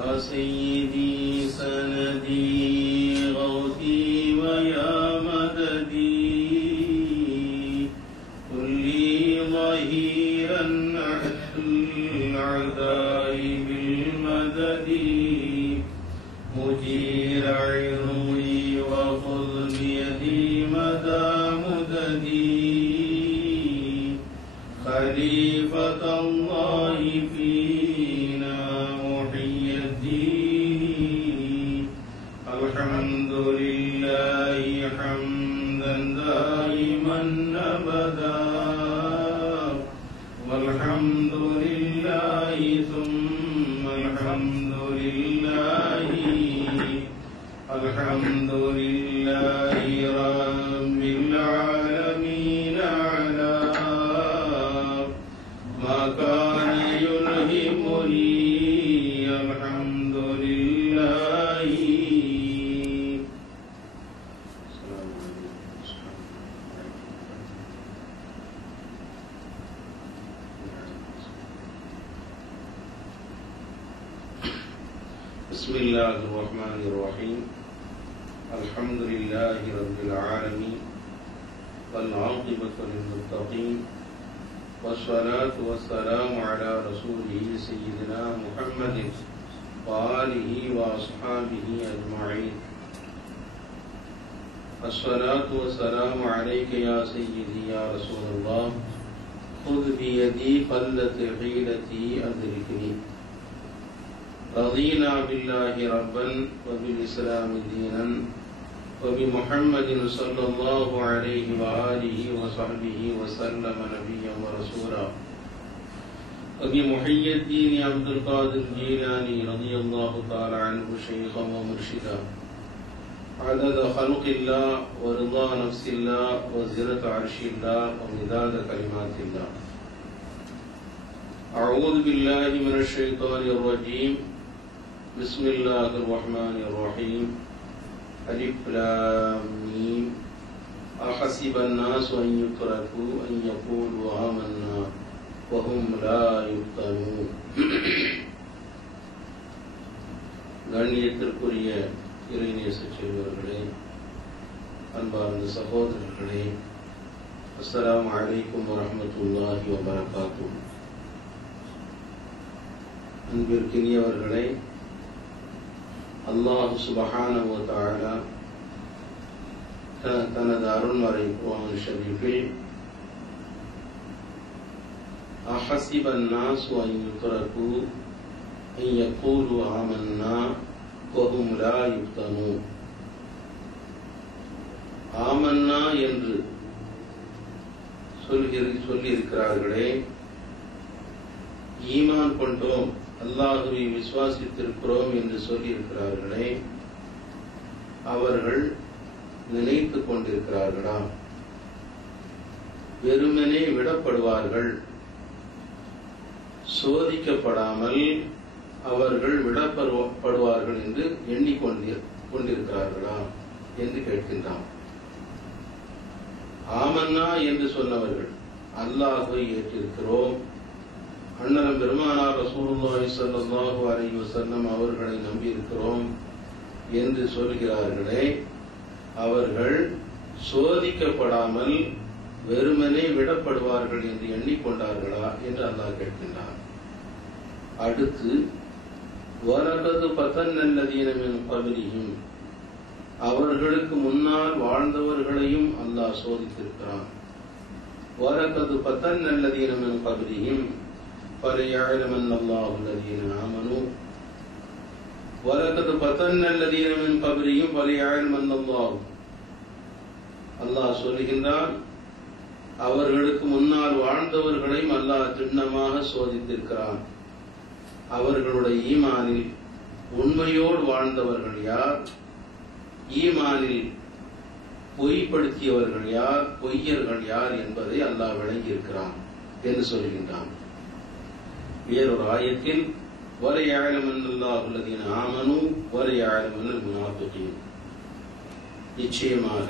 يا سيدي سندي غوثي ويا مددي قل لي ظهيرا الأعداء بالمدد مجير عظمي وخذ بيدي مدى مددي خليفة الله فينا محي الدين الحمد لله حمدا دائما أبدا والحمد لله ثم الحمد لله الحمد لله رب العالمين على ما كان يلهمني الحمد لله. بسم الله الرحمن الرحيم الحمد لله رب العالمين والعاقبة للمتقين والصلاة والسلام على رسوله سيدنا محمد وآله وأصحابه أجمعين. الصلاة والسلام عليك يا سيدي يا رسول الله خذ بيدي قلت حيلتي أدركني. رضينا بالله ربا وبالإسلام دينا وبمحمد صلى الله عليه وآله وصحبه وسلم نبيا ورسولا وبمحي الدين عبد القادر الجيلاني رضي الله تعالى عنه شيخا ومرشدا عدد خلق الله ورضا نفس الله وزنة عرش الله ومداد كلمات الله. أعوذ بالله من الشيطان الرجيم. بسم الله الرحمن الرحيم. ألف لام ميم. أحسب الناس أن يتركوا أن يقولوا آمنا وهم لا يفتنون. கண்ணியத்திற்குரிய இறைநேச செல்வர்களே, அன்பார்ந்த சகோதரர்களே, அஸ்ஸலாமு அலைக்கும் வரஹ்மத்துல்லாஹி வபரகாத்துஹு. அன்பிற்கினியவர்களே, அல்லாஹ் சுப்ஹானஹு வ தஆலா தனது அருள்மறை குர்ஆன் ஷரீஃபில் அஹஸிப الناس أن يتركوا أن يقولوا آمنا وهم لا يفتنون. ஆமன்னா என்று சொல்லியிருக்கிறார்களே, ஈமான் கொண்டோம், அல்லாஹுவை விசுவாசித்திருக்கிறோம் என்று சொல்லியிருக்கிறார்களே, அவர்கள் நினைத்துக் கொண்டிருக்கிறார்களா? வெறுமனே விடப்படுவார்கள், சோதிக்கப்படாமல் அவர்கள் விடப்படுவார்கள் என்று எண்ணிக்கொண்டிருக்கிறார்களா என்று கேட்கின்றான். ஆமன்னா என்று சொன்னவர்கள் அல்லாஹ்வை ஏற்றிருக்கிறோம், அண்ணலம் பெருமானார் ரசூலுல்லாஹி ஸல்லல்லாஹு அலைஹி வஸல்லம் அவர்களை நம்பியிருக்கிறோம் என்று சொல்கிறார்களே, அவர்கள் சோதிக்கப்படாமல் வெறுமனே விடப்படுவார்கள் என்று எண்ணிக்கொண்டார்களா என்று அல்லாஹ் கேட்கின்றான். அடுத்து வலகது பதன்னல்லதீன மின் கப்லிஹிம், அவர்களுக்கு முன்னால் வாழ்ந்தவர்களையும் அல்லாஹ் சோதித்திருக்கிறான். வலகது பதன்னல்லதீன மின் கப்லிஹிம் فَلَيَعْلَمَنَّ اللَّهُ الَّذِينَ آمَنُوا وَلَقَدْ فَتَنَّا الَّذِينَ مِنْ قَبْلِهِمْ فَلَيَعْلَمَنَّ اللَّهُ. அல்லாஹ் சொல்லுகின்றான், அவர்களுக்கு முன்னால் வாழ்ந்தவர்களையும் அல்லாஹ் திண்ணமாக சோதித்திருக்கிறான். அவர்களுடைய ஈமானில் உண்மையோடு வாழ்ந்தவர்கள் யார், ஈமானில் பொய்ப்படுத்தியவர்கள் யார், பொய்யர்கள் யார் என்பதை அல்லாஹ் விளங்கியிருக்கிறான் என்று சொல்கின்றான். வேறொரு ஆயத்தில் وَلَيَعْلَمَنَّ اللَّهُ الَّذِينَ آمَنُوا وَلَيَعْلَمَنَّ الْمُنَافِقِينَ. நிச்சயமாக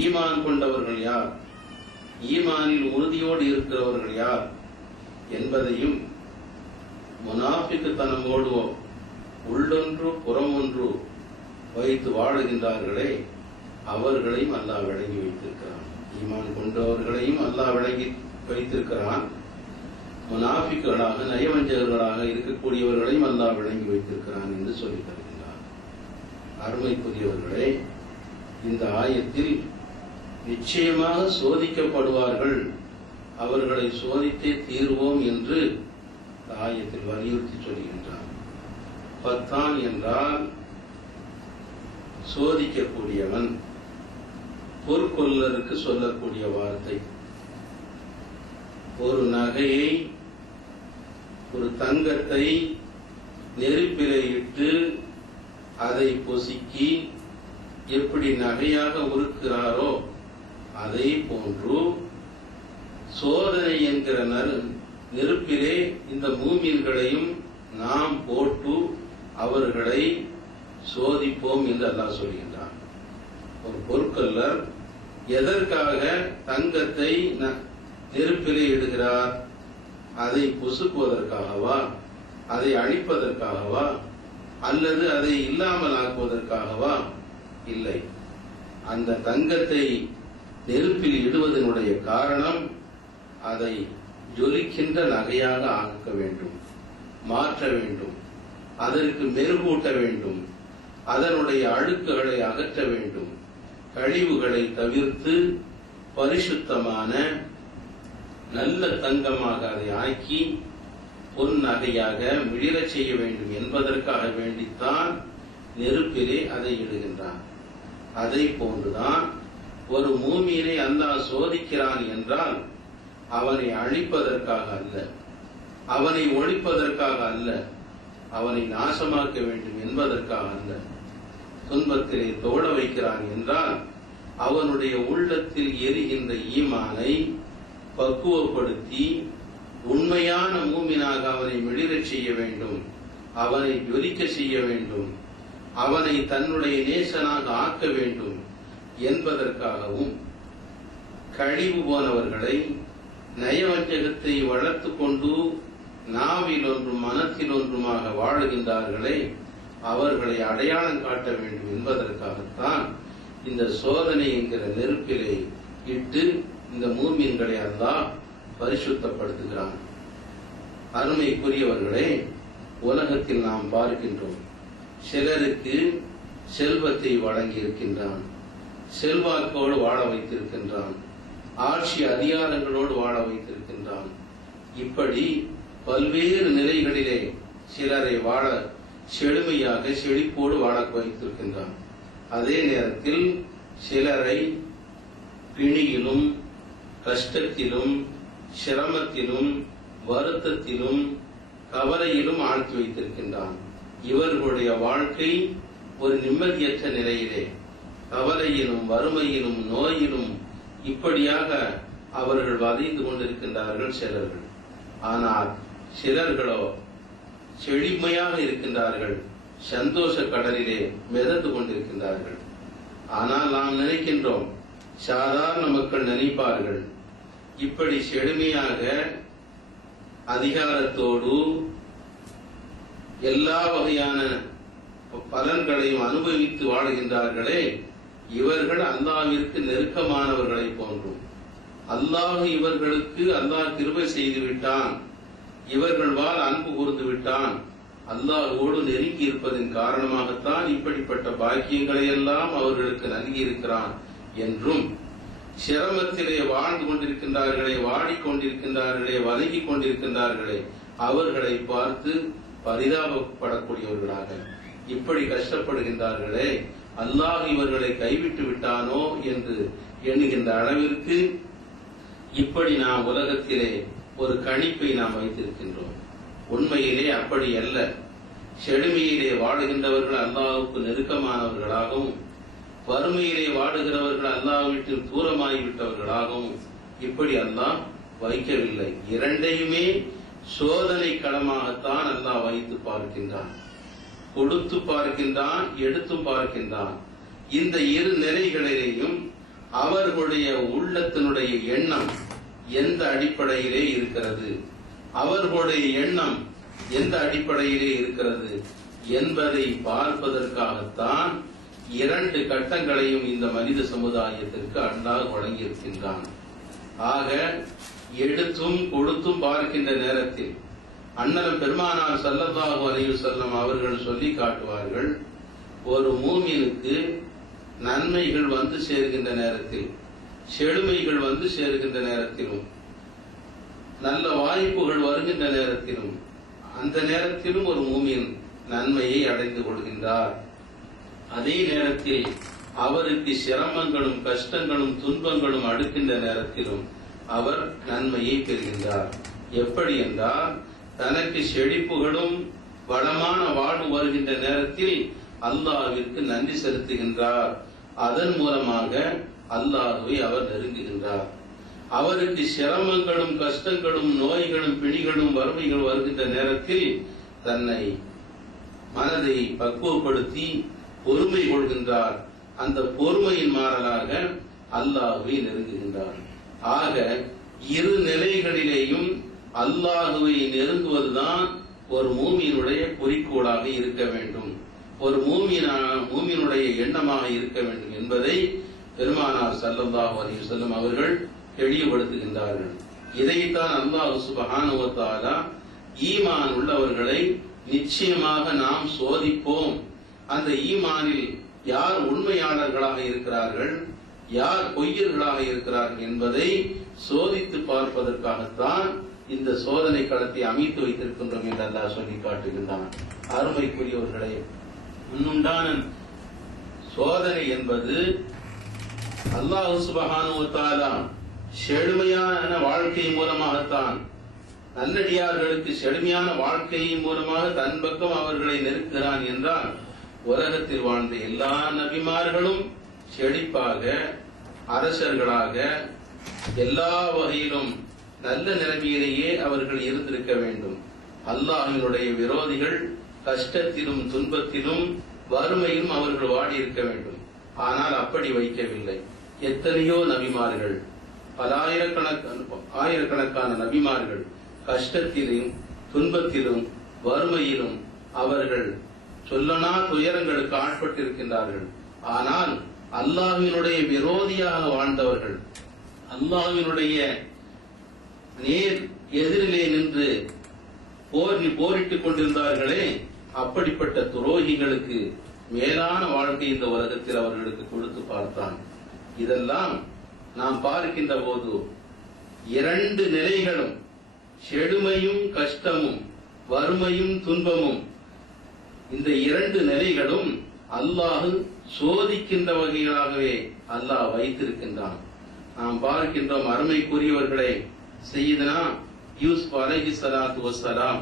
ஈமான் கொண்டவர்கள் யார், ஈமானில் உறுதியோடு இருக்கிறவர்கள் யார் என்பதையும் முனாஃபிக்குத்தனமோடு உள்ளொன்று புறமொன்று வைத்து வாழுகின்றார்களே, அவர்களையும் அல்லாஹ் விளங்கி வைத்திருக்கிறான். ஈமான் கொண்டவர்களையும் அல்லாஹ் விளங்கி வைத்திருக்கிறான். முனாஃபிக்குகளாக நயவஞ்சகர்களாக இருக்கக்கூடியவர்களையும் அல்லாஹ் விளங்கி வைத்திருக்கிறான் என்று சொல்லித் தருகின்றார். அருமைக்குரியவர்களே, இந்த ஆயத்தில் நிச்சயமாக சோதிக்கப்படுவார்கள், அவர்களை சோதித்தே தீர்வோம் என்று ஆயத்தில் வலியுறுத்தி சொல்கின்றார். பத்தான் என்றால் சோதிக்கக்கூடியவன், பொற்கொள்ளருக்கு சொல்லக்கூடிய வார்த்தை. ஒரு நகையை, ஒரு தங்கத்தை நெருப்பிலே இட்டு அதை பொசுக்கி எப்படி நகையாக உருக்கிறாரோ அதை போன்று சோதனை என்கிற நெருப்பிலே இந்த மூமின்களையும் நாம் போட்டு அவர்களை சோதிப்போம் என்று அல்லாஹ் சொல்கின்றான். ஒரு பொற்கொள்ளர் எதற்காக தங்கத்தை நெருப்பிலே இடுகிறார்? அதை பொசுக்குவதற்காகவா, அதை அழிப்பதற்காகவா, அல்லது அதை இல்லாமல் ஆக்குவதற்காகவா? இல்லை. அந்த தங்கத்தை நெருப்பில் இடுவதனுடைய காரணம் அதை ஜொலிக்கின்ற நகையாக ஆக்க வேண்டும், மாற்ற வேண்டும், அதற்கு மெருகூட்ட வேண்டும், அதனுடைய அழுக்குகளை அகற்ற வேண்டும், கழிவுகளை தவிர்த்து பரிசுத்தமான நல்ல தங்கமாக அதை ஆக்கி பொன் நகையாக மிளிரச் செய்ய வேண்டும் என்பதற்காக வேண்டித்தான் நெருப்பிலே அதை இடுகின்றான். அதை போன்றுதான் ஒரு மூமியினை அல்லாஹ் சோதிக்கிறான் என்றால் அவனை அழிப்பதற்காக அல்ல, அவனை ஒழிப்பதற்காக அல்ல, அவனை நாசமாக்க வேண்டும் என்பதற்காக அல்ல. துன்பத்திலே தோழ வைக்கிறான் என்றால் அவனுடைய உள்ளத்தில் எரிகின்ற ஈமானை பக்குவப்படுத்தி உண்மையான மூமினாக அவனை மிளிரச் செய்ய வேண்டும், அவனை ஜொலிக்க செய்ய வேண்டும், அவனை தன்னுடைய நேசனாக ஆக்க வேண்டும் என்பதற்காகவும் கழிவு போனவர்களை நயவஞ்சகத்தை வளர்த்து கொண்டு நாவில் ஒன்றும் மனத்தில் ஒன்றுமாக வாழுகின்றார்களே அவர்களை அடையாளம் காட்ட வேண்டும் என்பதற்காகத்தான் இந்த சோதனை என்கிற நெருப்பிலே இட்டு இந்த மூமின்களை அல்லாஹ் பரிசுத்தப்படுத்துகிறான். அருமைக்குரியவர்களே, உலகத்தில் நாம் பார்க்கின்றோம், சிலருக்கு செல்வத்தை வழங்கி இருக்கின்றான், செல்வாக்கோடு வாழ வைத்திருக்கின்றான், ஆட்சி அதிகாரங்களோடு வாழ வைத்திருக்கின்றான். இப்படி பல்வேறு நிலைகளிலே சிலரை வாழ செழுமையாக செழிப்போடு வாழ வைத்திருக்கின்றான். அதே நேரத்தில் சிலரை பிணியிலும் கஷ்டத்திலும் சிரமத்திலும் வருத்தத்திலும் கவலையிலும் ஆழ்த்தி வைத்திருக்கின்றான். இவர்களுடைய வாழ்க்கை ஒரு நிம்மதியற்ற நிலையிலே கவலையிலும் வறுமையிலும் நோயிலும் இப்படியாக அவர்கள் வதைந்து கொண்டிருக்கின்றார்கள் சிலர்கள். ஆனால் சிலர்களோ செழிமையாக இருக்கின்றார்கள், சந்தோஷ கடலிலே மிதந்து கொண்டிருக்கின்றார்கள். ஆனால் நாம் நினைக்கின்றோம், சாதாரண மக்கள் நினைப்பார்கள், இப்படி செழுமையாக அதிகாரத்தோடு எல்லா வகையான பலன்களையும் அனுபவித்து வாழுகின்றார்களே, இவர்கள் அல்லாஹ்விற்கு நெருக்கமானவர்களை போன்றும், அல்லாஹ் இவர்களுக்கு அல்லாஹ் கிருபை செய்து விட்டான், இவர்கள் வாழ் அன்பு கூர்ந்து விட்டான், அல்லாஹ்வோடு நெருங்கி இருப்பதன் காரணமாகத்தான் இப்படிப்பட்ட பாக்கியங்களை எல்லாம் அவர்களுக்கு நல்கி இருக்கிறான் என்றும், சிரமத்திலே வாழ்ந்து கொண்டிருக்கின்றார்களே, வாடிக்கொண்டிருக்கின்றார்களே, வதங்கிக் கொண்டிருக்கின்றார்களே, அவர்களை பார்த்து பரிதாபப்படக்கூடியவர்களாக, இப்படி கஷ்டப்படுகின்றார்களே, அல்லாஹ் இவர்களை கைவிட்டு விட்டானோ என்று எண்ணுகின்ற அளவிற்கு இப்படி நாம் உலகத்திலே ஒரு கணிப்பை நாம் வைத்திருக்கின்றோம். உண்மையிலே அப்படி அல்ல. செழுமையிலே வாழுகின்றவர்கள் அல்லாஹ்வுக்கு நெருக்கமானவர்களாகவும், வறுமையிலே வாடுகிறவர்கள் அல்லாஹ் விட்டு தூரமாகிவிட்டவர்களாகவும் இப்படி அல்லாஹ் வைக்கவில்லை. இரண்டையுமே சோதனை களமாகத்தான் அல்லாஹ் வைத்து பார்க்கின்றான். கொடுத்து பார்க்கின்றான், எடுத்தும் பார்க்கின்றான். இந்த இரு நிலைகளிலேயும் அவர்களுடைய உள்ளத்தினுடைய எண்ணம் எந்த அடிப்படையிலே இருக்கிறது, அவர்களுடைய எண்ணம் எந்த அடிப்படையிலே இருக்கிறது என்பதை பார்ப்பதற்காகத்தான் 2 கட்டங்களையும் இந்த மனித சமுதாயத்திற்கு அல்லாஹ் வழங்கியிருக்கின்றான். ஆக எடுத்தும் கொடுத்தும் பார்க்கின்ற நேரத்தில் அண்ணலம் பெருமானார் ஸல்லல்லாஹு அலைஹி வஸல்லம் அவர்கள் சொல்லி காட்டுவார்கள், ஒரு மூமினுக்கு நன்மைகள் வந்து சேர்கின்ற நேரத்தில், செழுமைகள் வந்து சேர்கின்ற நேரத்திலும், நல்ல வாய்ப்புகள் வருகின்ற நேரத்திலும், அந்த நேரத்திலும் ஒரு மூமின் நன்மையை அடைந்து கொள்கின்றார். அதே நேரத்தில் அவருக்கு சிரமங்களும் கஷ்டங்களும் துன்பங்களும் அடுக்கின்ற நேரத்திலும் அவர் நன்மையை பெறுகின்றார். எப்படி என்றால், தனக்கு செழிப்புகளும் வளமான வாழ்வு வருகின்ற நேரத்தில் அல்லாஹ்விற்கு நன்றி செலுத்துகின்றார். அதன் மூலமாக அல்லாஹ்வை அவர் நெருங்குகின்றார். அவருக்கு சிரமங்களும் கஷ்டங்களும் நோய்களும் பிணிகளும் வறுமைகள் வருகின்ற நேரத்தில் தன்னை மனதை பக்குவப்படுத்தி பொறுமை கொள்கின்றார். அந்த பொறுமையின் மாறலாக அல்லாஹ்வை நெருங்குகின்றார். ஆக இரு நிலைகளிலேயும் அல்லாஹ்வை நெருங்குவதுதான் ஒரு மூமியினுடைய குறிக்கோளாக இருக்க வேண்டும், ஒரு மூமியினுடைய எண்ணமாக இருக்க வேண்டும் என்பதை பெருமானார் ஸல்லல்லாஹு அலைஹி வஸல்லம் அவர்கள் தெளிவுபடுத்துகின்றார்கள். இதைத்தான் அல்லாஹ் சுப்ஹானஹு வ தஆலா ஈமான் உள்ளவர்களை நிச்சயமாக நாம் சோதிப்போம், அந்த ஈமானில் யார் உண்மையாளர்களாக இருக்கிறார்கள், யார் பொய்யர்களாக இருக்கிறார்கள் என்பதை சோதித்து பார்ப்பதற்காகத்தான் இந்த சோதனை களத்தை அமைத்து வைத்திருக்கின்றோம் என்று அல்லாஹ் சொல்லி காட்டுகின்றான். அருமைக்குரியவர்களே, முன்னுண்டான சோதனை என்பது அல்லாஹ் சுப்ஹானஹு வ தஆலா செழுமையான வாழ்க்கை மூலமாகத்தான், நல்லடியார்களுக்கு செழுமையான வாழ்க்கையின் மூலமாக தன் பக்கம் அவர்களை நெருக்கிறான் என்றால், உலகத்தில் வாழ்ந்த எல்லா நபிமார்களும் செழிப்பாக, அரசர்களாக, எல்லா வகையிலும் நல்ல நிலைமையிலேயே அவர்கள் இருந்திருக்க வேண்டும். அல்லாஹ்வினுடைய விரோதிகள் கஷ்டத்திலும் துன்பத்திலும் வறுமையிலும் அவர்கள் வாடி இருக்க வேண்டும். ஆனால் அப்படி வைக்கவில்லை. எத்தனையோ நபிமார்கள், பல ஆயிரக்கணக்கான நபிமார்கள் கஷ்டத்திலும் துன்பத்திலும் வறுமையிலும் அவர்கள் சொல்லனா துயரங்களுக்கு ஆட்பட்டிருக்கின்றார்கள். ஆனால் அல்லாஹ்வினுடைய விரோதியாக வாழ்ந்தவர்கள், அல்லாஹ்வினுடைய நேர் எதிரிலே நின்று போரிட்டுக் கொண்டிருந்தார்களே, அப்படிப்பட்ட துரோகிகளுக்கு மேலான வாழ்க்கை இந்த உலகத்தில் அவர்களுக்கு கொடுத்து பார்த்தான். இதெல்லாம் நாம் பார்க்கின்ற போது 2 நிலைகளும், செழுமையும் கஷ்டமும் வறுமையும் துன்பமும், இந்த 2 நிலைகளும் அல்லாஹ் சோதிக்கின்ற வகையாகவே அல்லாஹ் வைத்திருக்கின்றான். நாம் பார்க்கின்றோம், அருமைக்குரியவர்களை, சையதுனா யூசுப் அலைஹிஸ்ஸலாத்து வஸ்ஸலாம்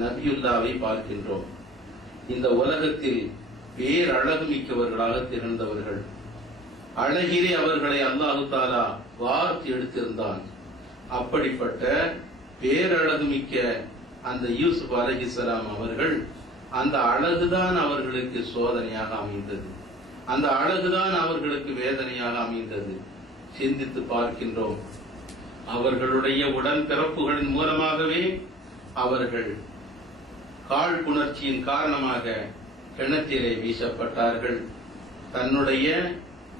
நபியுல்லாவை பார்க்கின்றோம். இந்த உலகத்தில் பேரழகு மிக்கவர்களாக திகழ்ந்தவர்கள். அழகிலே அவர்களை அல்லாஹு தஆலா வார்த்து எடுத்திருந்தான். அப்படிப்பட்ட பேரழகு மிக்க அந்த யூசுப் அலைஹிஸ்ஸலாம் அவர்கள், அந்த அழகுதான் அவர்களுக்கு சோதனையாக அமைந்தது, அந்த அழகுதான் அவர்களுக்கு வேதனையாக அமைந்தது. சிந்தித்து பார்க்கின்றோம், அவர்களுடைய உடன்பிறப்புகளின் மூலமாகவே அவர்கள் காழ்ப்புணர்ச்சியின் காரணமாக கிணற்றிலே வீசப்பட்டார்கள். தன்னுடைய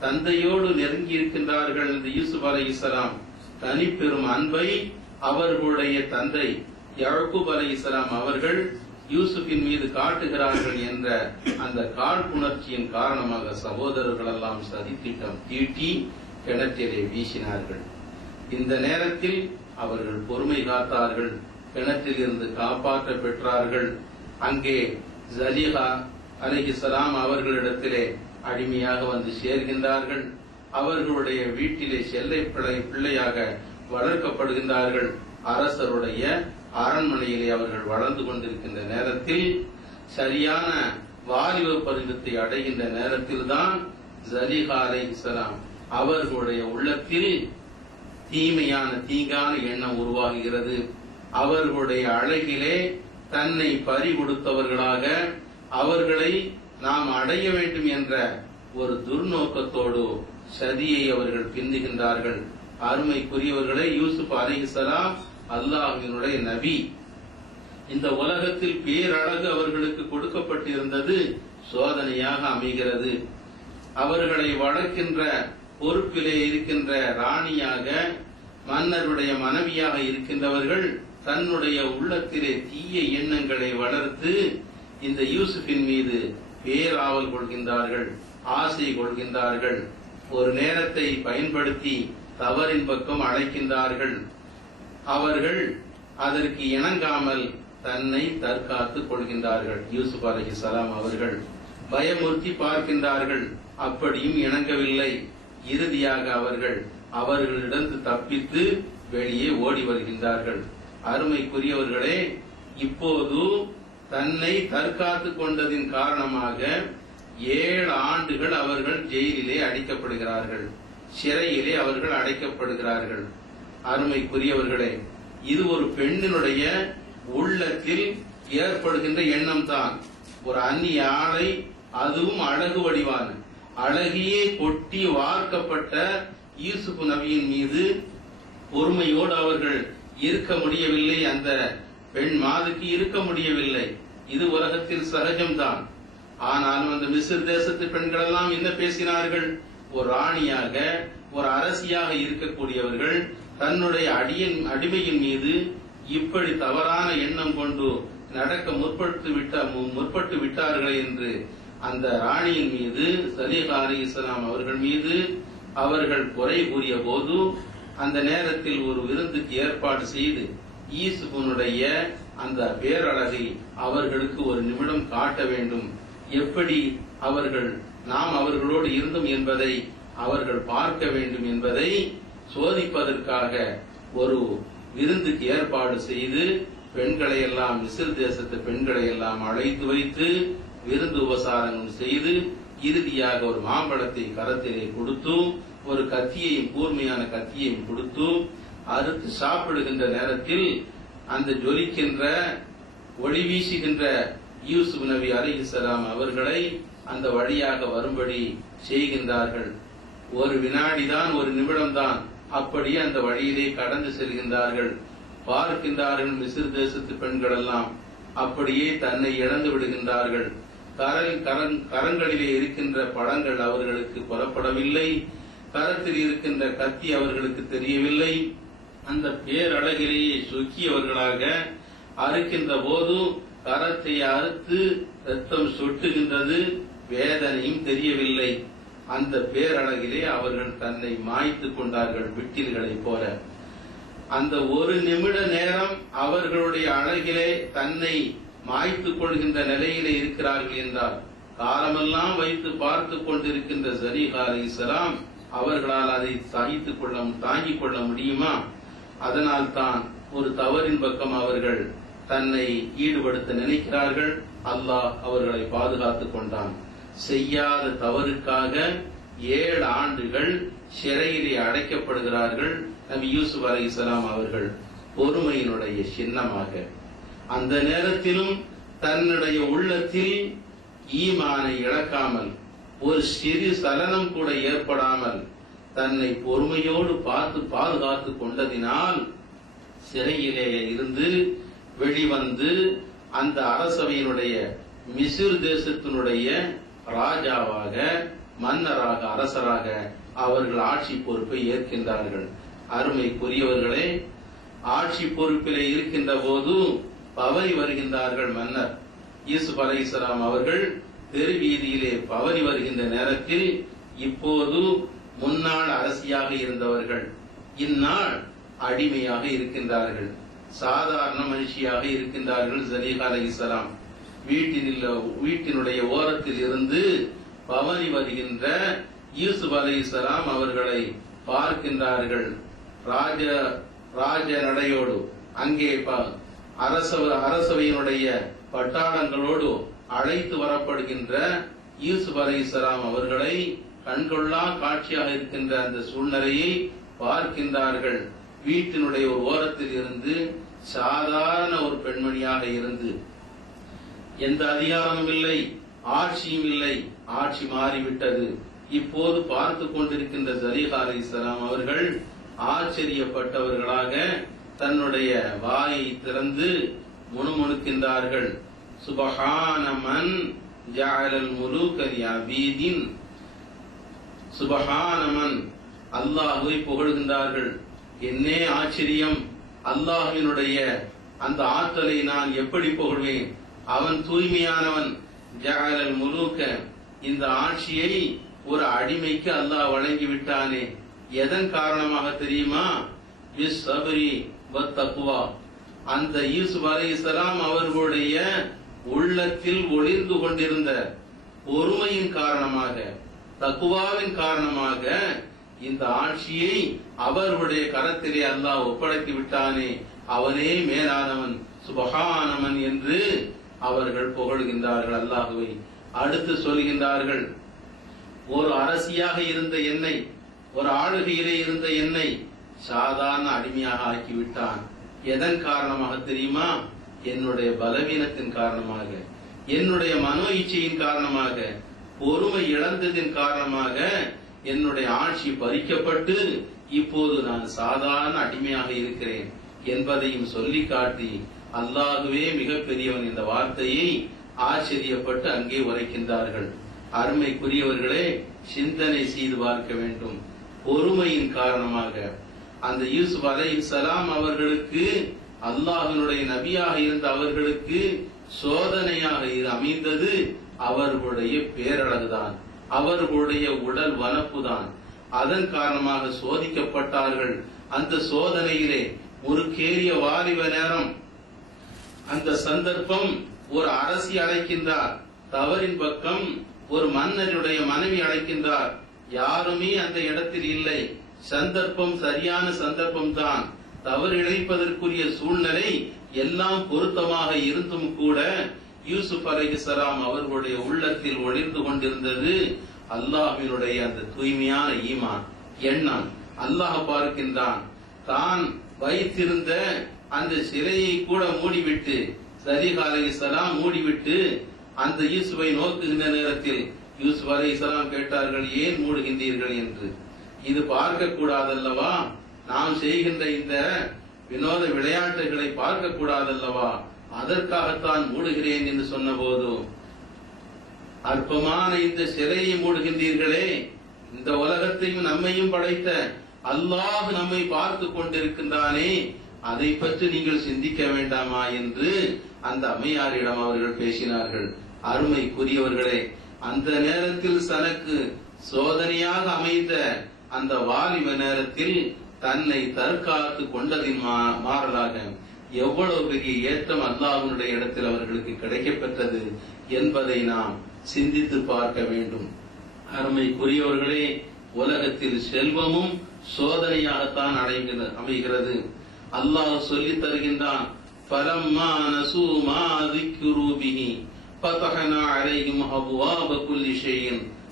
தந்தையோடு நெருங்கி இருக்கின்றார்கள். இந்த யூசுப் அலைஹிஸ்ஸலாம் தனிப்பெரும் அன்பை அவர்களுடைய தந்தை யாக்கூப் அலைஹிஸ்ஸலாம் அவர்கள் யூசுப்பின் மீது காட்டுகிறார்கள் என்ற அந்த காழ்ப்புணர்ச்சியின் காரணமாக சகோதரர்கள் எல்லாம் சதித்திட்டம் தீட்டி கிணற்றிலே வீசினார்கள். இந்த நேரத்தில் அவர்கள் பொறுமை காத்தார்கள், கிணற்றில் இருந்து காப்பாற்ற பெற்றார்கள். அங்கே ஜலீஹா அலைஹிஸ்ஸலாம் அவர்களிடத்திலே அடிமையாக வந்து சேர்கின்றார்கள். அவர்களுடைய வீட்டிலே செல்லை பிள்ளையாக வளர்க்கப்படுகின்றார்கள். அரசருடைய அரண்மனையிலே அவர்கள் வளர்ந்து கொண்டிருக்கின்ற நேரத்தில், சரியான வாலிப பருவத்தை அடைகின்ற நேரத்தில் தான் ஜலீஹா அலைஹிஸ்ஸலாம் அவர்களுடைய உள்ளத்தில் தீங்கான எண்ணம் உருவாகுகிறது. அவர்களுடைய அழகிலே தன்னை பறி கொடுத்தவர்களாக அவர்களை நாம் அடைய வேண்டும் என்ற ஒரு துர்நோக்கத்தோடு சதியை அவர்கள் பிந்துகின்றார்கள். அருமைக்குரியவர்களே, யூசுப் அலைஹிஸ்ஸலாம் அல்லாஹ்வினுடைய நபி. இந்த உலகத்தில் பேரழகு அவர்களுக்கு கொடுக்கப்பட்டிருந்தது சோதனையாக அமைகிறது. அவர்களை வளர்க்கின்ற பொறுப்பிலே இருக்கின்ற ராணியாக, மன்னருடைய மனைவியாக இருக்கின்றவர்கள் தன்னுடைய உள்ளத்திலே தீய எண்ணங்களை வளர்த்து இந்த யூசுஃபின் மீது பேராவல் கொள்கின்றார்கள், ஆசை கொள்கின்றார்கள். ஒரு நேரத்தை பயன்படுத்தி தவறின் பக்கம் அழைக்கின்றார்கள். அவர்கள் அதற்கு இணங்காமல் தன்னை தற்காத்துக் கொள்கின்றார்கள். யூசுப் அலைஹிஸ்ஸலாம் அவர்கள் பயமுறுத்தி பார்க்கின்றார்கள், அப்படியும் இணங்கவில்லை. இறுதியாக அவர்களிடந்து தப்பித்து வெளியே ஓடி வருகின்றார்கள். அருமைக்குரியவர்களே, இப்போது தன்னை தற்காத்துக் கொண்டதின் காரணமாக 7 ஆண்டுகள் அவர்கள் ஜெயிலிலே அடைக்கப்படுகிறார்கள், சிறையிலே அவர்கள் அடைக்கப்படுகிறார்கள். அருமைக்குரியவர்களே, இது ஒரு பெண்ணினுடைய உள்ளத்தில் ஏற்படுகின்ற எண்ணம் தான். ஒரு அந்நிய ஆளை, அதுவும் அழகு வடிவான அழகியே கொட்டி வார்க்கப்பட்ட யூசுப் நபியின் மீது பொறுமையோடு அவர்கள் இருக்க முடியவில்லை. அந்த பெண் மாதுக்கு இருக்க முடியவில்லை. இது உலகத்தில் சகஜம்தான். ஆனாலும் அந்த மிஸ்ர் தேசத்து பெண்கள் எல்லாம் என்ன பேசினார்கள்? ஒரு ராணியாக, ஒரு அரசியாக இருக்கக்கூடியவர்கள் தன்னுடைய அடிமையின் மீது இப்படி தவறான எண்ணம் கொண்டு நடக்க முற்பட்டு விட்டார்கள் என்று அந்த ராணியின் மீது, சலீஹா அலைஹிஸ்ஸலாம் அவர்கள் மீது அவர்கள் குறை கூறிய போது, அந்த நேரத்தில் ஒரு விருந்துக்கு ஏற்பாடு செய்து யூசுஃபுனுடைய அந்த பேரழகை அவர்களுக்கு ஒரு நிமிடம் காட்ட வேண்டும், எப்படி நாம் அவர்களோடு இருந்தோம் என்பதை அவர்கள் பார்க்க வேண்டும் என்பதை சோதிப்பதற்காக ஒரு விருந்துக்கு ஏற்பாடு செய்து பெண்களை எல்லாம், மிஸ்ர் தேசத்து பெண்களை எல்லாம் அழைத்து வைத்து விருந்து உபசாரங்கள் செய்து இறுதியாக ஒரு மாம்பழத்தை கரத்திலே கொடுத்து, ஒரு கத்தியையும், கூர்மையான கத்தியையும் கொடுத்து அறுத்து சாப்பிடுகின்ற நேரத்தில் அந்த ஜொலிக்கின்ற, ஒளி வீசுகின்ற யூசுப் நபி அலைஹிஸ்ஸலாம் அவர்களை அந்த வழியாக வரும்படி செய்கின்றார்கள். ஒரு வினாடிதான், ஒரு நிமிடம்தான், அப்படியே அந்த வழியிலே கடந்து செல்கின்றார்கள். பார்க்கின்றார்கள் மிஸ்ர் தேசத்து பெண்கள் எல்லாம் அப்படியே தன்னை இழந்து விடுகின்றார்கள். கரங்களிலே இருக்கின்ற பழங்கள் அவர்களுக்கு புறப்படவில்லை, கரத்தில் இருக்கின்ற கத்தி அவர்களுக்கு தெரியவில்லை. அந்த பேரழகிலேயே சொக்கியவர்களாக அறுக்கின்ற போது கரத்தை அறுத்து ரத்தம் சொட்டுகின்றது, வேதனையும் தெரியவில்லை. அந்த பேரழகிலே அவர்கள் தன்னை மாய்த்துக் கொண்டார்கள், விட்டில்களை போல. அந்த ஒரு நிமிட நேரம் அவர்களுடைய அழகிலே தன்னை மாய்த்துக் கொள்கின்ற நிலையிலே இருக்கிறார்கள் என்றால், காலமெல்லாம் வைத்து பார்த்துக் கொண்டிருக்கின்ற சலீஹா அலைஹிஸ்ஸலாம் அவர்களால் அதை தாங்கிக் கொள்ள முடியுமா? அதனால் தான் ஒரு தவறின் பக்கம் அவர்கள் தன்னை ஈடுபடுத்த நினைக்கிறார்கள். அல்லாஹ் அவர்களை பாதுகாத்துக் கொண்டான். செய்யாத தவறுக்காக 7 ஆண்டுகள் சிறையிலே அடைக்கப்படுகிறார்கள். நபி யூசுப் அலைஹிஸ்ஸலாம் அவர்கள் பொறுமையினுடைய சின்னமாக அந்த நேரத்திலும் தன்னுடைய உள்ளத்தில் ஈமானை இழக்காமல், ஒரு சிறு சலனம் கூட ஏற்படாமல் தன்னை பொறுமையோடு பாதுகாத்துக் கொண்டதினால் சிறையிலே இருந்து வெளிவந்து அந்த அரசவையினுடைய, மிஸ்ர் தேசத்தினுடைய ராஜாவாக, மன்னராக, அரசராக அவர்கள் ஆட்சி பொறுப்பை ஏற்கின்றார்கள். அருமைக்குரியவர்களே, ஆட்சி பொறுப்பிலே இருக்கின்ற போது பவனி வருகின்றார்கள் மன்னர். யூசுப் அலைஹிஸ்ஸலாம் அவர்கள் தெரு வீதியிலே பவனி வருகின்ற நேரத்தில், இப்போது முன்னாள் அரசியாக இருந்தவர்கள் இந்நாள் அடிமையாக இருக்கின்றார்கள், சாதாரண மனுஷியாக இருக்கின்றார்கள். சலீஹா அலைஹிஸ்ஸலாம் வீட்டினுடைய ஓரத்தில் இருந்து பவனி வருகின்ற யூசுப் அலைஹிஸ்ஸலாம் அவர்களை பார்க்கின்றார்கள். ராஜ நடையோடு அங்கே அரசவையினுடைய பட்டாளங்களோடு அழைத்து வரப்படுகின்ற யூசுப் அலைஹிஸ்ஸலாம் அவர்களை கண்கொள்ளா காட்சியாக இருக்கின்ற அந்த சூழ்நிலையை பார்க்கின்றார்கள். வீட்டினுடைய ஒரு ஓரத்தில் இருந்து சாதாரண ஒரு பெண்மணியாக இருந்து, எந்த அதிகாரமும் இல்லை, ஆட்சியும் இல்லை, ஆட்சி மாறிவிட்டது. இப்போது பார்த்து கொண்டிருக்கின்ற சலீஹா அலைஹிஸ்ஸலாம் அவர்கள் ஆச்சரியப்பட்டவர்களாக தன்னுடைய வாயை திறந்து முணுமுணுக்கின்றார்கள். சுபஹான மன் ஜஅலல் முலூக லிஅபீதின், சுபஹான மன், அல்லாஹ்வை புகழ்கின்றார்கள். என்னே ஆச்சரியம், அல்லாஹ்வினுடைய அந்த ஆற்றலை நான் எப்படி புகழ்வேன், அவன் தூய்மையானவன். ஜஅலல் முலூக, இந்த ஆட்சியை ஒரு அடிமைக்கு அல்லாஹ் வழங்கி விட்டானே, எதன் காரணமாக தெரியுமா? பிஸ்ஸப்ரி வத்தக்வா, அந்த யூசுப் அலைஹிஸ்ஸலாம் அவர்களுடைய உள்ளத்தில் ஒளிர்ந்து கொண்டிருந்த பொறுமையின் காரணமாக, தக்வாவின் காரணமாக இந்த ஆட்சியை அவர்களுடைய கரத்திலே அல்லாஹ் ஒப்படைத்து விட்டானே, அவனே மேலானவன், சுபஹானவன் என்று அவர்கள் புகழ்கின்றார்கள் அல்லாஹுவை. அடுத்து சொல்கின்றார்கள், ஒரு அரசியாக இருந்த என்னை, ஒரு ஆளுகையிலே இருந்த என்னை சாதாரண அடிமையாக ஆக்கிவிட்டான். எதன் காரணமாக தெரியுமா? என்னுடைய பலவீனத்தின் காரணமாக, என்னுடைய மனோ இச்சையின் காரணமாக, பொறுமை இழந்ததின் காரணமாக என்னுடைய ஆட்சி பறிக்கப்பட்டு இப்போது நான் சாதாரண அடிமையாக இருக்கிறேன் என்பதையும் சொல்லி காட்டி அல்லாஹுவே மிகப்பெரியவன் இந்த வார்த்தையை ஆச்சரியப்பட்டு அங்கே உரைக்கின்றார்கள். அருமைக்குரியவர்களே, சிந்தனை செய்து பார்க்க வேண்டும். பொறுமையின் காரணமாக அந்த யூசுப் அலைஹிஸ்ஸலாம் அவர்களுக்கு, அல்லாஹ்வினுடைய நபியாக இருந்த அவர்களுக்கு சோதனையாக அமைந்தது அவர்களுடைய பேரழகுதான், அவர்களுடைய உடல் வனப்புதான். அதன் காரணமாக சோதிக்கப்பட்டார்கள். அந்த சோதனையிலே முறுக்கேறிய வாலிப நேரம், அந்த சந்தர்ப்பம், ஒரு அரசி அழைக்கின்றார் தவறின் பக்கம், ஒரு மன்னருடைய மனைவி அழைக்கின்றார், யாருமே அந்த இடத்தில் இல்லை. சந்தர்ப்பம் சரியான சந்தர்ப்பம் தான், தவறு இழைப்பதற்குரிய சூழ்நிலை எல்லாம் பொருத்தமாக இருந்தும் கூட யூசுப் அலைஹிஸ்ஸலாம் அவர்களுடைய உள்ளத்தில் ஒளிர்ந்து கொண்டிருந்தது அல்லாஹ்வினுடைய அந்த தூய்மையான ஈமான் எண்ணம். அல்லாஹ் பார்க்கின்றான். தான் வைத்திருந்த அந்த சிலையை கூட மூடிவிட்டு, சலீஹா அலைஹிஸ்ஸலாம் மூடிவிட்டு அந்த யூசுஃபை நோக்குகின்ற நேரத்தில் யூசுப் அலைஹிஸ்ஸலாம் கேட்டார்கள், ஏன் மூடுகின்றீர்கள் என்று. இது பார்க்க கூடாதல்லவா? நாம் செய்கின்ற இந்த வினோத விளையாட்டுகளை பார்க்க கூடாதல்லவா? அதற்காகத்தான் மூடுகிறேன் என்று சொன்ன போது, அற்பமான இந்த சிலையை மூடுகின்றீர்களே, இந்த உலகத்தையும் நம்மையும் படைத்த அல்லாஹ் நம்மை பார்த்து கொண்டிருக்கின்றானே, அதை பற்றி நீங்கள் சிந்திக்க வேண்டாமா என்று அந்த அம்மையாரிடம் அவர்கள் பேசினார்கள். அருமைக்குரியவர்களே, அந்த நேரத்தில் தனக்கு சோதனையாக அமைந்த அந்த வாலிப நேரத்தில் தன்னை தற்காத்து கொண்டதின் மாறலாக எவ்வளவு பெரிய ஏற்றம் அல்லாஹ்வினுடைய இடத்தில் அவர்களுக்கு கிடைக்கப் பெற்றது என்பதை நாம் சிந்தித்து பார்க்க வேண்டும். அருமைக்குரியவர்களே, உலகத்தில் செல்வமும் சோதனையாகத்தான் அமைகிறது. அல்லாஹ் சொல்லித் தருகின்றான், فَلَمَّا نَسُوا مَا ذُكِّرُوا بِهِ فَتَحْنَا عَلَيْهِمْ أَبْوَابَ كُلِّ شَيْءٍ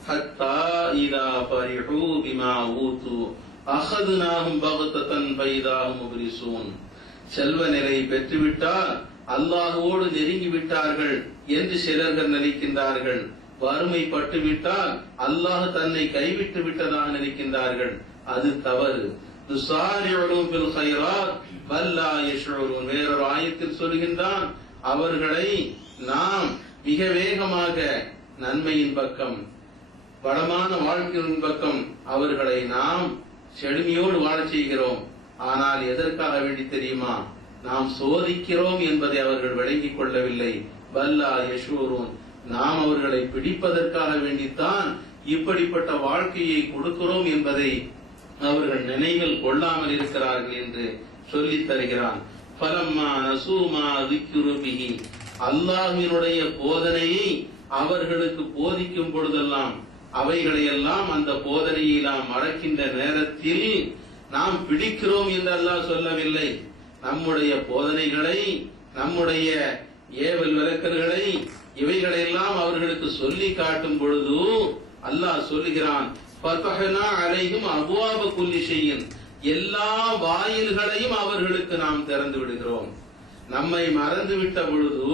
حَتَّى إِذَا فَرِحُوا بِمَا أُوتُوا أَخَذْنَاهُمْ بَغْتَةً فَإِذَا هُمْ مُبْلِسُونَ. செல்வ நிலை பெற்றுவிட்டால் அல்லாஹ்வோடு நெருங்கி விட்டார்கள் என்று சிலர்கள் நினைக்கின்றார்கள். வறுமைப்பட்டு விட்டால் அல்லாஹ் தன்னை கைவிட்டு விட்டதாக நினைக்கின்றார்கள். அது தவறு. வேறொரு ஆயத்தில் சொல்கின்றான், அவர்களை நாம் மிக வேகமாக நன்மையின் பக்கம், வளமான வாழ்க்கையின் பக்கம் அவர்களை நாம் செழுமையோடு வாழச் செய்கிறோம். ஆனால் எதற்காக வேண்டி தெரியுமா? நாம் சோதிக்கிறோம் என்பதை அவர்கள் விளங்கிக் கொள்ளவில்லை. வல்லா யஷூரூன், நாம் அவர்களை பிடிப்பதற்காக வேண்டித்தான் இப்படிப்பட்ட வாழ்க்கையை கொடுக்கிறோம் என்பதை அவர்கள் நினைவில் கொள்ளாமல் இருக்கிறார்கள் என்று சொல்லித் தருகிறான். ஃபலம்மா நஸூ மா ذُكِّرُوا بِهِ, அல்லாஹ்வினுடைய போதனையை அவர்களுக்கு போதிக்கும் பொழுதெல்லாம், அவைகளையெல்லாம் அந்த போதனையை நாம் மறக்கின்ற நேரத்தில் நாம் பிடிக்கிறோம் என்று அல்லாஹ் சொல்லவில்லை. நம்முடைய போதனைகளை, நம்முடைய ஏவல் விளக்கல்களை, இவைகளெல்லாம் அவர்களுக்கு சொல்லி காட்டும் பொழுது அல்லாஹ் சொல்லுகிறான், ஃபதஹ்னா அலைஹிம் அப்வாப குல்லி ஷைஇன், எல்லா வாயில்களையும் அவர்களுக்கு நாம் திறந்து விடுகிறோம். நம்மை மறந்துவிட்ட பொழுது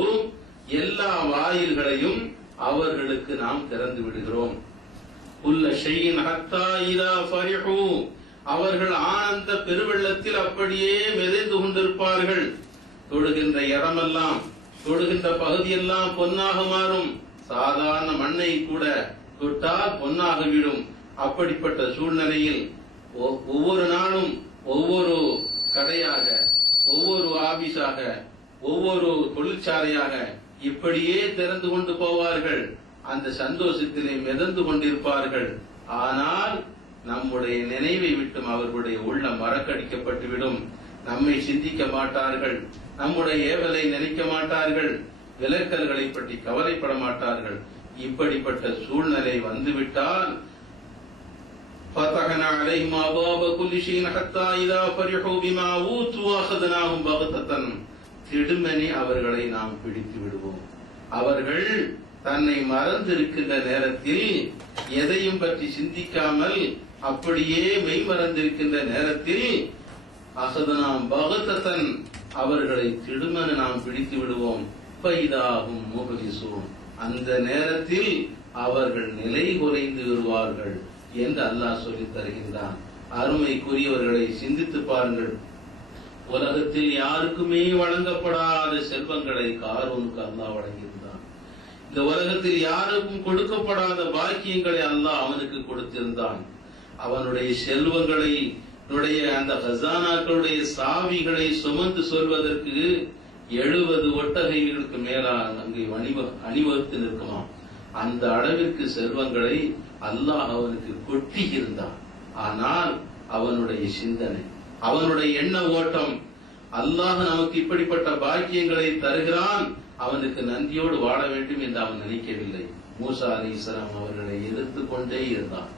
எல்லா வாயில்களையும் அவர்களுக்கு நாம் திறந்து விடுகிறோம். குல்ல ஷைஇன் ஹத்தா இதா ஃபரிஹூ, அவர்கள் ஆனந்த பெருவெள்ளத்தில் அப்படியே மிதந்து கொண்டிருப்பார்கள். தொடுகின்ற இடமெல்லாம், தொடுகின்ற பகுதியெல்லாம் பொன்னாக மாறும். சாதாரண மண்ணை கூட தொட்டால் பொன்னாக விடும். அப்படிப்பட்ட சூழ்நிலையில் ஒவ்வொரு நாளும் ஒவ்வொரு கடையாக, ஒவ்வொரு ஆபீஸாக, ஒவ்வொரு தொழிற்சாலையாக இப்படியே திறந்து கொண்டு போவார்கள். அந்த சந்தோஷத்திலே மிதந்து கொண்டிருப்பார்கள். ஆனால் நம்முடைய நினைவை விட்டும் அவர்களுடைய உள்ளம் மறக்கடிக்கப்பட்டுவிடும். நம்மை சிந்திக்க மாட்டார்கள், நம்முடைய ஏவலை நினைக்க மாட்டார்கள், விலக்கல்களை பற்றி கவலைப்பட மாட்டார்கள். இப்படிப்பட்ட சூழ்நிலை வந்துவிட்டால் فتحنا عليهم أبواب كل شيء حتى إذا فرحوا بما أوتوا أخذناهم بغتة. திடுமனே அவர்களை நாம் பிடித்து விடுவோம். அவர்கள் தன்னை மறந்திருக்கின்ற நேரத்தில், எதையும் பற்றி சிந்திக்காமல் அப்படியே மெய் மறந்திருக்கின்ற நேரத்தில் அகதனாம் பகதத்தன் அவர்களை திடுமென நாம் பிடித்து விடுவோம். பைதாகும் முகலிசூன், அந்த நேரத்தில் அவர்கள் நிலை குறைந்து வருவார்கள் என்று அல்லாஹ் சொல்லித் தருகின்றான். அருமைக்குரியவர்களை சிந்தித்து பாருங்கள். உலகத்தில் யாருக்குமே வழங்கப்படாத செல்வங்களை காரூனுக்கு அல்லாஹ் வழங்கியிருந்தான். இந்த உலகத்தில் யாருக்கும் கொடுக்கப்படாத பாக்கியங்களை அல்லாஹ் அவனுக்கு கொடுத்திருந்தான். அவனுடைய செல்வங்களை, அந்த ஹசானாக்களுடைய சாவிகளை சுமந்து சொல்வதற்கு 70 ஒட்டகைகளுக்கு மேலாக அங்கே அணிவகுத்து நிற்குமாம். அந்த அளவிற்கு செல்வங்களை அல்லாஹ் அவனுக்கு கொட்டி இருந்தான். ஆனால் அவனுடைய சிந்தனை, அவனுடைய எண்ண ஓட்டம், அல்லாஹ் நமக்கு இப்படிப்பட்ட பாக்கியங்களை தருகிறான், அவனுக்கு நன்றியோடு வாழ வேண்டும் என்று அவன் நினைக்கவில்லை. மூசா அலைஹிஸ்ஸலாம் அவர்களை எதிர்த்து கொண்டே இருந்தான்,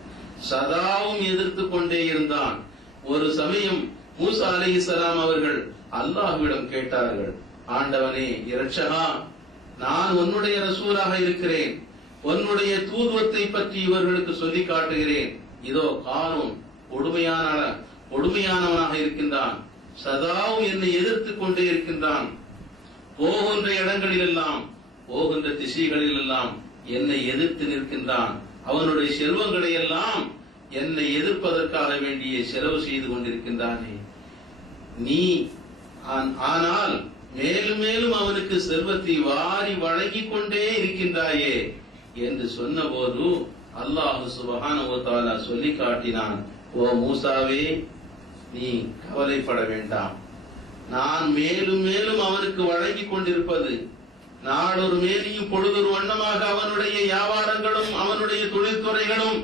சதாவும் எதிர்த்து கொண்டே இருந்தான். ஒரு சமயம் மூசா அலைஹிஸ்ஸலாம் அவர்கள் அல்லாஹ்விடம் கேட்டார்கள், ஆண்டவனே இரட்சகா, நான் உன்னுடைய ரசூலாக இருக்கிறேன், உன்னுடைய தூதுவத்தை பற்றி இவர்களுக்கு சொல்லி காட்டுகிறேன். இதோ காரூன் கொடுமையானவனாக இருக்கின்றான், சதாவும் என்னை எதிர்த்து கொண்டே இருக்கின்றான், போகின்ற இடங்களில் எல்லாம், போகின்ற திசைகளில் எல்லாம் என்னை எதிர்த்து நிற்கின்றான், அவனுடைய செல்வங்களை எல்லாம் என்னை எதிர்ப்பதற்காக வேண்டிய செலவு செய்து கொண்டிருக்கின்றானே நீ, ஆனால் மேலும் மேலும் அவனுக்கு செல்வத்தை வாரி வழங்கிக் கொண்டே இருக்கின்றாயே என்று சொன்னபோது அல்லாஹ் சுப்ஹானஹு வ தஆலா சொல்லி காட்டினான், ஓ மூசாவே, நீ கவலைப்பட வேண்டாம். நான் மேலும் மேலும் அவனுக்கு வழங்கிக் கொண்டிருப்பது, நாடொரு மேனியும் பொழுதொரு வண்ணமாக அவனுடைய வியாபாரங்களும், அவனுடைய தொழில்துறைகளும்,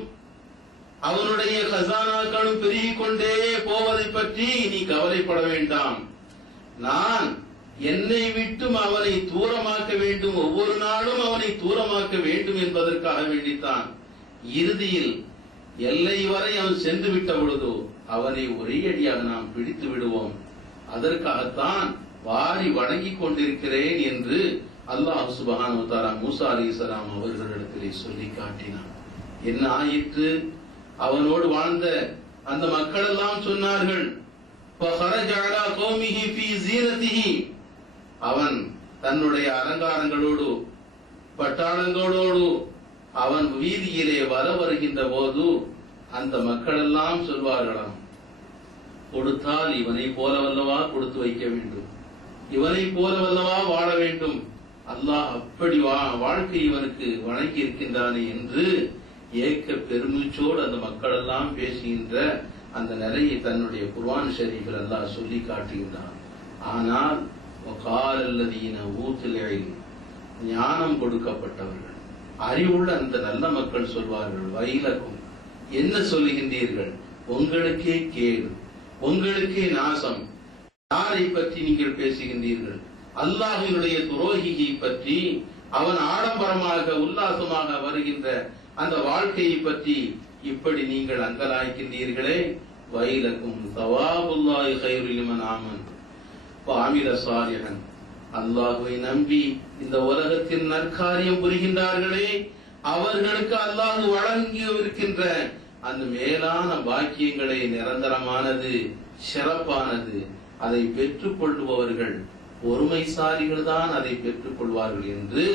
அவனுடைய கசானாக்களும் பெருகிக் கொண்டே போவதை பற்றி நீ கவலைப்பட வேண்டாம். நான் என்னை விட்டும் அவனை தூரமாக்க வேண்டும், ஒவ்வொரு நாளும் அவனை தூரமாக்க வேண்டும் என்பதற்காக வேண்டித்தான். இறுதியில் எல்லை வரை அவன் சென்று விட்ட பொழுதோ அவனை ஒரே அடியாக நாம் பிடித்து விடுவோம், அதற்காகத்தான் வாரி வணங்கிக் கொண்டிருக்கிறேன் என்று அல்லாஹ் சுப்ஹானஹு வ தஆலா மூசா அலைஹிஸ்ஸலாம் அவர்களிடத்திலே சொல்லி காட்டினான். என்ன ஆயிற்று? அவனோடு வாழ்ந்த அந்த மக்கள் எல்லாம் சொன்னார்கள், فَخَرَجَ عَلَى قَوْمِهِ فِي زِينَتِهِ. அவன் தன்னுடைய அலங்காரங்களோடு பட்டாளங்களோடு அவன் வீதியிலே வர வருகின்ற போது அந்த மக்கள் எல்லாம் சொல்வார்களாம், கொடுத்தால் இவனை போலவல்லவா கொடுத்து வைக்க வேண்டும், இவனை போலவல்லவா வாழ வேண்டும், அல்லாஹ் அப்படி வாழ்க்கை இவனுக்கு வழங்கி இருக்கின்றானே என்று ஏக்க பெருமூச்சோடு அந்த மக்கள் எல்லாம் பேசுகின்ற அந்த நிலையை தன்னுடைய குர்ஆன் ஷரீஃபில் அல்லாஹ் சொல்லி காட்டுகின்றான். ஆனால் وقال الذين اوتوا العلم, ஞானம் கொடுக்கப்பட்டவர்கள், அறிவுள்ள அந்த நல்ல மக்கள் சொல்வார்கள், வைலக்கும், என்ன சொல்லுகின்றீர்கள், உங்களுக்கே கேடு, உங்களுக்கே நாசம், யாரை பற்றி நீங்கள் பேசுகின்றீர்கள்? அல்லாஹ்வினுடைய துரோகியை பற்றி, அவன் ஆடம்பரமாக உல்லாசமாக வருகின்ற அந்த வாழ்க்கையை பற்றி இப்படி நீங்கள் அங்கலாய்க்கின்றீர்களே, வைலக்கும் தவாபுல்லாஹி கைரு லிமன் ஆமன் வஅமில ஸாலிஹன். அல்லாஹ்வை நம்பி இந்த உலகத்தில் நற்காரியம் புரிகின்றார்களே, அவர்களுக்கு அல்லாஹ் வழங்கி இருக்கின்ற அந்த மேலான பாக்கியங்களே நிரந்தரமானது, சிறப்பானது. அதை பெற்றுக் கொள்பவர்கள் பொறுமைசாலிகள் தான் அதை பெற்றுக் கொள்வார்கள் என்று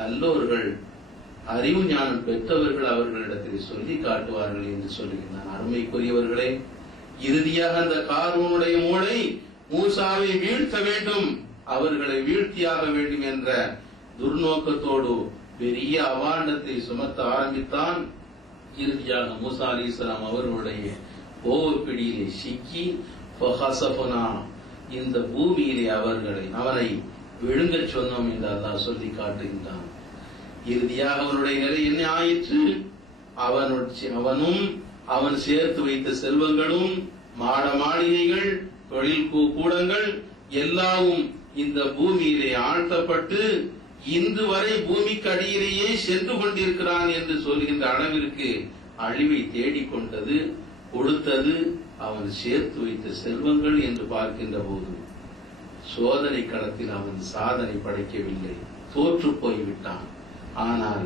நல்லோர்கள், அறிவு ஞானம் பெற்றவர்கள் அவர்களிடத்தில் சொல்லி காட்டுவார்கள் என்று சொல்லுகின்றான். அருமைக்குரியவர்களே, இறுதியாக அந்த காரூனுடைய மூளை மூசாவை வீழ்த்த வேண்டும் அவர்களை வீழ்த்தியாக வேண்டும் என்ற துர்நோக்கத்தோடு பெரிய அவாண்டத்தை சுமத்த ஆரம்பித்தான். இறுதியாக மூசா அலைஹிஸ்ஸலாம் அவர்களுடைய கோவப்பிடியிலே சிக்கி இந்த பூமியிலே அவனை விழுங்கச் சொன்னோம் என்று அல்லாஹ் சொல்லி காட்டுகின்றான். இறுதியாக அவனுடைய நிலை என்ன ஆயிற்று? அவனும் அவன் சேர்த்து வைத்த செல்வங்களும் மாட மாளிகைகள் தொழில் கூடங்கள் எல்லாவும் இந்த பூமியிலே ஆழ்த்தப்பட்டு இன்று வரை பூமிக்கு அடியிலேயே சென்று கொண்டிருக்கிறான் என்று சொல்கின்ற அளவிற்கு அழிவை தேடிக்கொண்டது கொடுத்தது அவன் சேர்த்து வைத்த செல்வங்கள் என்று பார்க்கின்ற போது சோதனை களத்தில் அவன் சாதனை படைக்கவில்லை, தோற்று போய்விட்டான். ஆனால்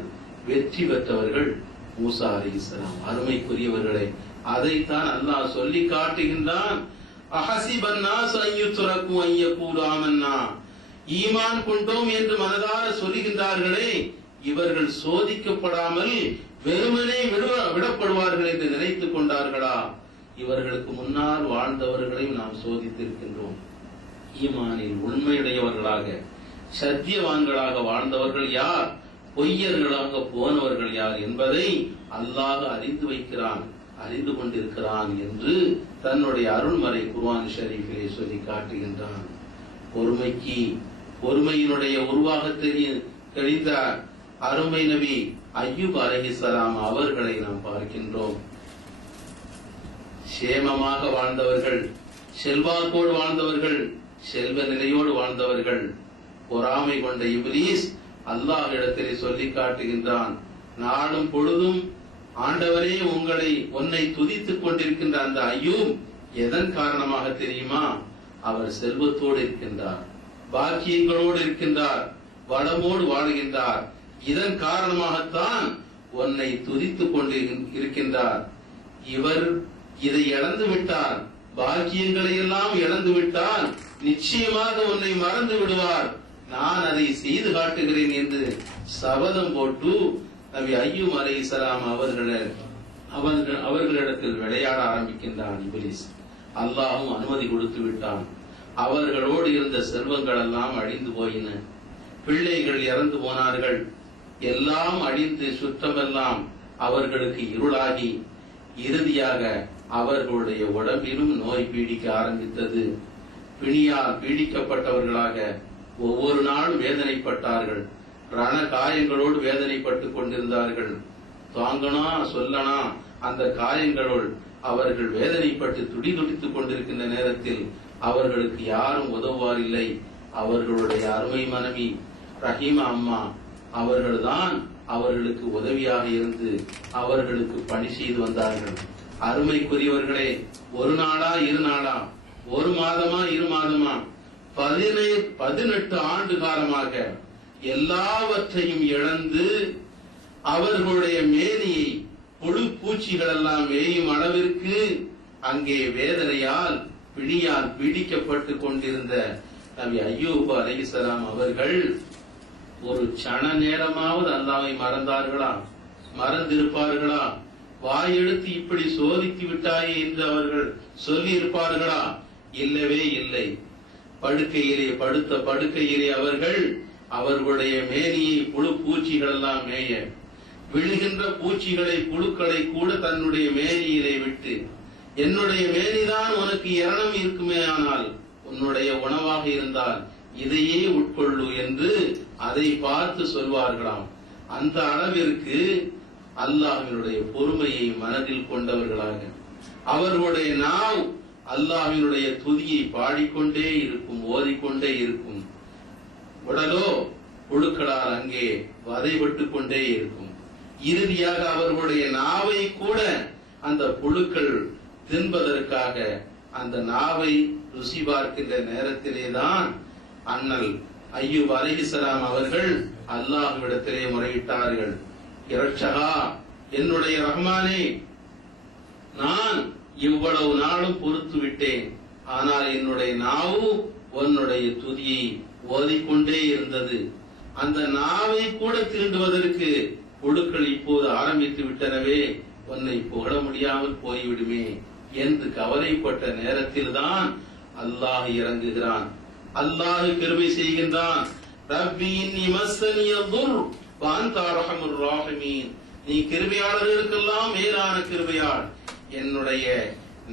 வெற்றி பெற்றவர்கள் மூசா அலைஹிஸ்ஸலாம். அருமைக்குரியவர்களே, அதைத்தான் அல்லாஹ் சொல்லி காட்டுகின்றான். ஈமான் கொண்டோம் என்று மனதார சொல்லுகின்றார்களே, இவர்கள் சோதிக்கப்படாமல் வெறுமனே விடப்படுவார்கள் என்று நினைத்துக் கொண்டார்களா? இவர்களுக்கு முன்னால் வாழ்ந்தவர்களையும் நாம் சோதித்திருக்கின்றோம். ஈமானில் உண்மையுடையவர்களாக சத்தியவான்களாக வாழ்ந்தவர்கள் யார், பொய்யர்களாக போனவர்கள் யார் என்பதை அல்லாஹ் அறிந்து கொண்டிருக்கிறான் என்று தன்னுடைய அருள்மறை குர்ஆன் ஷரீஃபிலே சொல்லி காட்டுகின்றான். பொறுமையினுடைய உருவாக தெரிந்த அருமை நபி அய்யூப் அலைஹிஸ்ஸலாம் அவர்களை நாம் பார்க்கின்றோம். சேமமாக வாழ்ந்தவர்கள், செல்வாக்கோடு வாழ்ந்தவர்கள், செல்வ நிலையோடு வாழ்ந்தவர்கள். பொறாமை கொண்ட இப்லீஸ் அல்லாஹ் இடத்திலே சொல்லி காட்டுகின்றான், நாளும் பொழுதும் ஆண்டவரே உன்னை துதித்துக் கொண்டிருக்கின்ற அந்த அய்யூப் எதன் காரணமாக தெரியுமா? அவர் செல்வத்தோடு இருக்கின்றார், பாக்கியங்களோடு இருக்கின்றார், வளமோடு வாழ்கின்றார். இதன் காரணமாகத்தான் உன்னை துதித்துக் கொண்டு இருக்கின்றார். இவர் இதை இழந்து விட்டார், பாக்கியங்களை எல்லாம் இழந்து விட்டால் நிச்சயமாக உன்னை மறந்து விடுவார். நான் அதை செய்து காட்டுகிறேன் என்று சபதம் போட்டு நபி அய்யூப் அலைஹிஸ்ஸலாம் அவர்களிடத்தில் விளையாட ஆரம்பிக்கின்றான் இப்லீஸ். அல்லாஹும் அனுமதி கொடுத்து விட்டான். அவர்களோடு இருந்த செல்வங்கள் எல்லாம் அழிந்து போயின, பிள்ளைகள் இறந்து போனார்கள், எல்லாம் அழிந்து சுற்றமெல்லாம் அவர்களுக்கு இருளாகி இறுதியாக அவர்களுடைய உடம்பிலும் நோய் பீடிக்க ஆரம்பித்தது. பிணியால் பீடிக்கப்பட்டவர்களாக ஒவ்வொரு நாளும் வேதனைப்பட்டார்கள். ரண காயங்களோடு வேதனைப்பட்டுக் கொண்டிருந்தார்கள். தாங்கனா சொல்லனா அந்த காயங்களோடு அவர்கள் வேதனைப்பட்டு துடிதுடித்துக் கொண்டிருக்கின்ற நேரத்தில் அவர்களுக்கு யாரும் உதவுவாரில்லை. அவர்களுடைய அருமை மனைவி ரஹீமா அம்மா அவர்கள்தான் அவர்களுக்கு உதவியாக இருந்து அவர்களுக்கு பணி செய்து வந்தார்கள். அருமைக்குரியவர்களே, ஒரு நாளா இரு நாளா, ஒரு மாதமா இரு மாதமா, 18 ஆண்டு காலமாக எல்லாவற்றையும் இழந்து அவர்களுடைய மேனியை புழு பூச்சிகள் எல்லாம் மேயும் அளவிற்கு அங்கே வேதனையால் பிணியால் பீடிக்கப்பட்டுக் கொண்டிருந்த நபி அய்யூப் அலைஹிஸ்ஸலாம் அவர்கள் ஒரு சண நேரமாவது அல்லாஹ்வை மறந்தார்களா? மறந்திருப்பார்களா? வாயெடுத்து இப்படி சோதித்து விட்டாயே என்று அவர்கள் சொல்லி இருப்பார்களா? இல்லவே இல்லை. படுக்கையிலே அவர்கள் அவர்களுடைய மேனியை புழு பூச்சிகள் எல்லாம் மேய, விழுகின்ற பூச்சிகளை புழுக்களை கூட தன்னுடைய மேனியிலே விட்டு, என்னுடைய மேனிதான் உனக்கு இரணம் இருக்குமே, ஆனால் உன்னுடைய உணவாக இருந்தால் இதையே உட்கொள்ளு என்று அதை பார்த்து சொல்வார்களாம். அந்த அளவிற்கு அல்லாஹ்வினுடைய பொறுமையை மனதில் கொண்டவர்களாக அவர்களுடைய நாவ் அல்லாஹ்வினுடைய துதியை பாடிக்கொண்டே இருக்கும், ஓதிக்கொண்டே இருக்கும். உடலோ புழுக்களால் அங்கே வதைபட்டுக் கொண்டே இருக்கும். இறுதியாக அவர்களுடைய நாவை கூட அந்த புழுக்கள் தின்பதற்காக அந்த நாவை ருசி பார்க்கின்ற நேரத்திலேதான் அண்ணல் அய்யூப் அலைஹிஸ்ஸலாம் அவர்கள் அல்லாஹ்விடத்திலே முறையிட்டார்கள். இரட்சகா, என்னுடைய ரஹ்மானே, நான் இவ்வளவு நாளும் பொறுத்து விட்டேன், ஆனால் என்னுடைய நாவு உன்னுடைய துதியை ஓதிக்கொண்டே இருந்தது. அந்த நாவை கூட தீண்டுவதற்கு புழுக்கள் இப்போது ஆரம்பித்து விட்டனவே, உன்னை புகழ முடியாமல் போய்விடுமே என்று கவலைப்பட்ட நேரத்தில் தான் அல்லாஹ் இறங்குகிறான். அல்லாஹ் கிருபை செய்கின்றான். ரப்பி இன்னி மஸ்ஸனிய துர் வ அன்த அர்ஹமுர் ராஹிமீன். நீ கிருபையாளர்களுக்கெல்லாம் மேலான கிருபையாள், என்னுடைய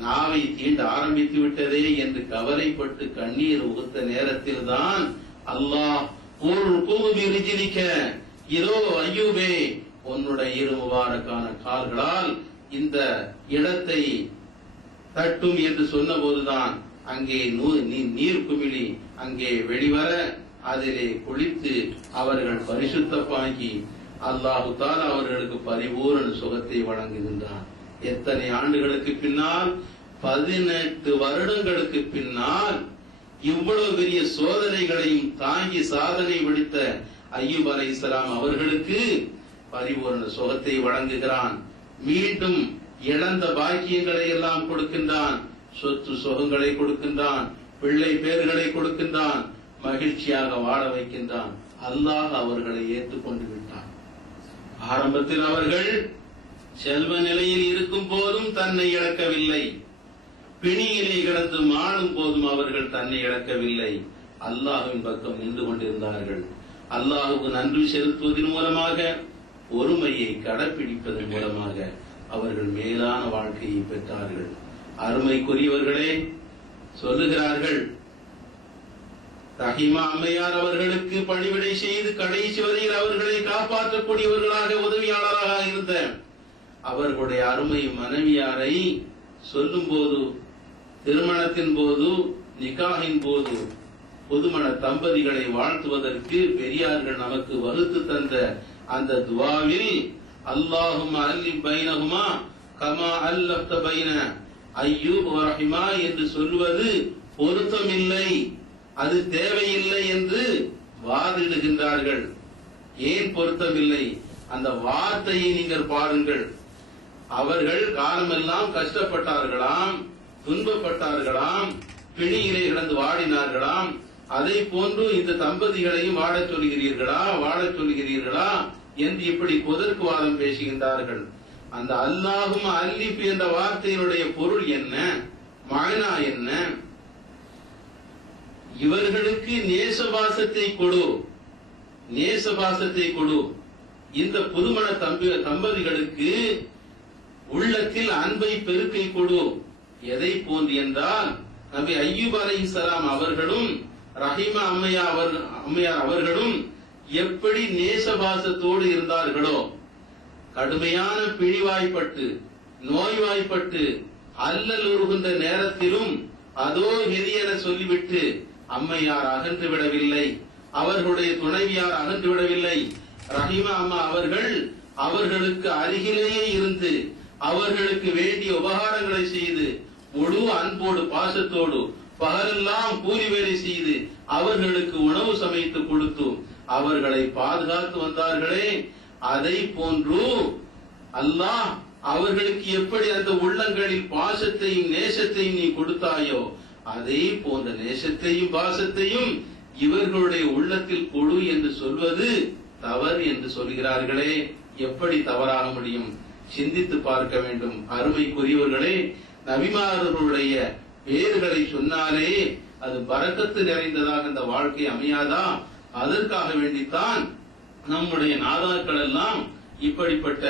நாவை தீண்ட ஆரம்பித்து விட்டதே என்று கவலைப்பட்டு கண்ணீர் உகுத்த நேரத்தில் தான் அல்லாஹ் இதோ ஐயூபே உன்னுடைய இரு முபாரக்கான கால்களால் இந்த இடத்தை தட்டும் என்று சொன்ன போதுதான் அங்கே நீர் குமிழி அங்கே வெளிவர அதிலே குளித்து அவர்கள் பரிசுத்தமாகி அல்லாஹு தஆலா அவர்களுக்கு பரிபூரண சுகத்தை வழங்குகின்றான். எத்தனை ஆண்டுகளுக்கு பின்னால், 18 வருடங்களுக்கு பின்னால் இவ்வளவு பெரிய சோதனைகளையும் தாங்கி சாதனை படித்த அய்யூப் அலைஹிஸ்ஸலாம் அவர்களுக்கு பரிபூரண சுகத்தை வழங்குகிறான். மீண்டும் இழந்த பாக்கியங்களை எல்லாம் கொடுக்கின்றான். சொத்து சுகங்களை கொடுக்கின்றான், பிள்ளை பேர்களை கொடுக்கின்றான், மகிழ்ச்சியாக வாழ வைக்கின்றான். அல்லாஹ் அவர்களை ஏற்றுக்கொண்டு விட்டான். ஆரம்பத்தில் அவர்கள் செல்வ நிலையில் இருக்கும் போதும் தன்னை இழக்கவில்லை, பிணியிலே கிடந்து மாளும் போதும் அவர்கள் தன்னை இழக்கவில்லை. அல்லாஹ்வின் பக்கம் நின்று கொண்டிருந்தார்கள். அல்லாஹ்வுக்கு நன்றி செலுத்துவதன் மூலமாக, பொறுமையை கடைபிடிப்பதன் மூலமாக அவர்கள் மேலான வாழ்க்கையை பெற்றார்கள். அருமைக்குரியவர்களே, சொல்லுகிறார்கள், ரஹீமா அம்மையார் அவர்களுக்கு பணிவிடை செய்து கடைசி வரையில் அவர்களை காப்பாற்றக்கூடியவர்களாக, உதவியாளராக இருந்த அவர்களுடைய அருமை மனைவியாரை சொல்லும் போது, திருமணத்தின் போது, நிகாஹின் போது புதுமண தம்பதிகளை வாழ்த்துவதற்கு பெரியார்கள் நமக்கு வகுத்து தந்த அந்த துவாவில் அல்லாஹும்ம அல்லிப் பைனஹுமா கமா அல்லஃப்த பைன அய்யூப் வ ரஹீமா என்று சொல்வது பொருத்தமில்லை, அது தேவையில்லை என்று வாதிடுகின்றார்கள். ஏன் பொருத்தமில்லை? அந்த வார்த்தையை நீங்கள் பாருங்கள். அவர்கள் காலமெல்லாம் கஷ்டப்பட்டார்களாம், துன்பப்பட்டார்களாம், பிணியிலே கிடந்து வாடினார்களாம். அதை போன்று இந்த தம்பதிகளையும் வாழச் சொல்கிறீர்களா என்று இப்படி கொதற்கு வாதம் பேசுகின்றார்கள். அந்த அல்லாஹும் அல்லிப் என்ற வார்த்தையினுடைய பொருள் என்ன, மானா என்ன? இவர்களுக்கு நேசபாசத்தை கொடு, நேசபாசத்தை கொடு. இந்த புதுமண தம்பதிகளுக்கு உள்ளத்தில் அன்பை பெருக்கை கொடு. எதை போன்று என்றால், நபி அய்யூப் அலைஹிஸ்ஸலாம் அவர்களும் ரஹீமா அம்மையார் அவர்களும் எப்படி நேசபாசத்தோடு இருந்தார்களோ, கடுமையான பிணிவாய்ப்பட்டு நோய்வாய்ப்பட்டு அல்லல் உருகின்ற நேரத்திலும் அதோ கெதி என சொல்லிவிட்டு அம்மையார் அகன்று விடவில்லை, அவர்களுடைய துணைவியார் அகன்று விடவில்லை. ரஹீமா அம்மா அவர்கள் அவர்களுக்கு அருகிலேயே இருந்து அவர்களுக்கு வேண்டிய உபகாரங்களை செய்து முழு அன்போடு பாசத்தோடு பகலெல்லாம் கூலி வேலை செய்து அவர்களுக்கு உணவு சமைத்து கொடுத்து அவர்களை பாதுகாத்து வந்தார்களே, அதை போன்று அல்லாஹ் அவர்களுக்கு எப்படி அந்த உள்ளங்களில் பாசத்தையும் நேசத்தையும் நீ கொடுத்தாயோ, அதே போன்ற நேசத்தையும் பாசத்தையும் இவர்களுடைய உள்ளத்தில் கொடு என்று சொல்வது தவறு என்று சொல்கிறார்களே, எப்படி தவறாக முடியும்? சிந்தித்து பார்க்க வேண்டும். அருமைக்குரியவர்களே, நபிமார்களுடைய பேர்களை சொன்னாலே அது பரக்கத்து நிறைந்ததாக இந்த வாழ்க்கை அமையாதா? அதற்காக வேண்டித்தான் நம்முடைய நாதாக்கள் எல்லாம் இப்படிப்பட்ட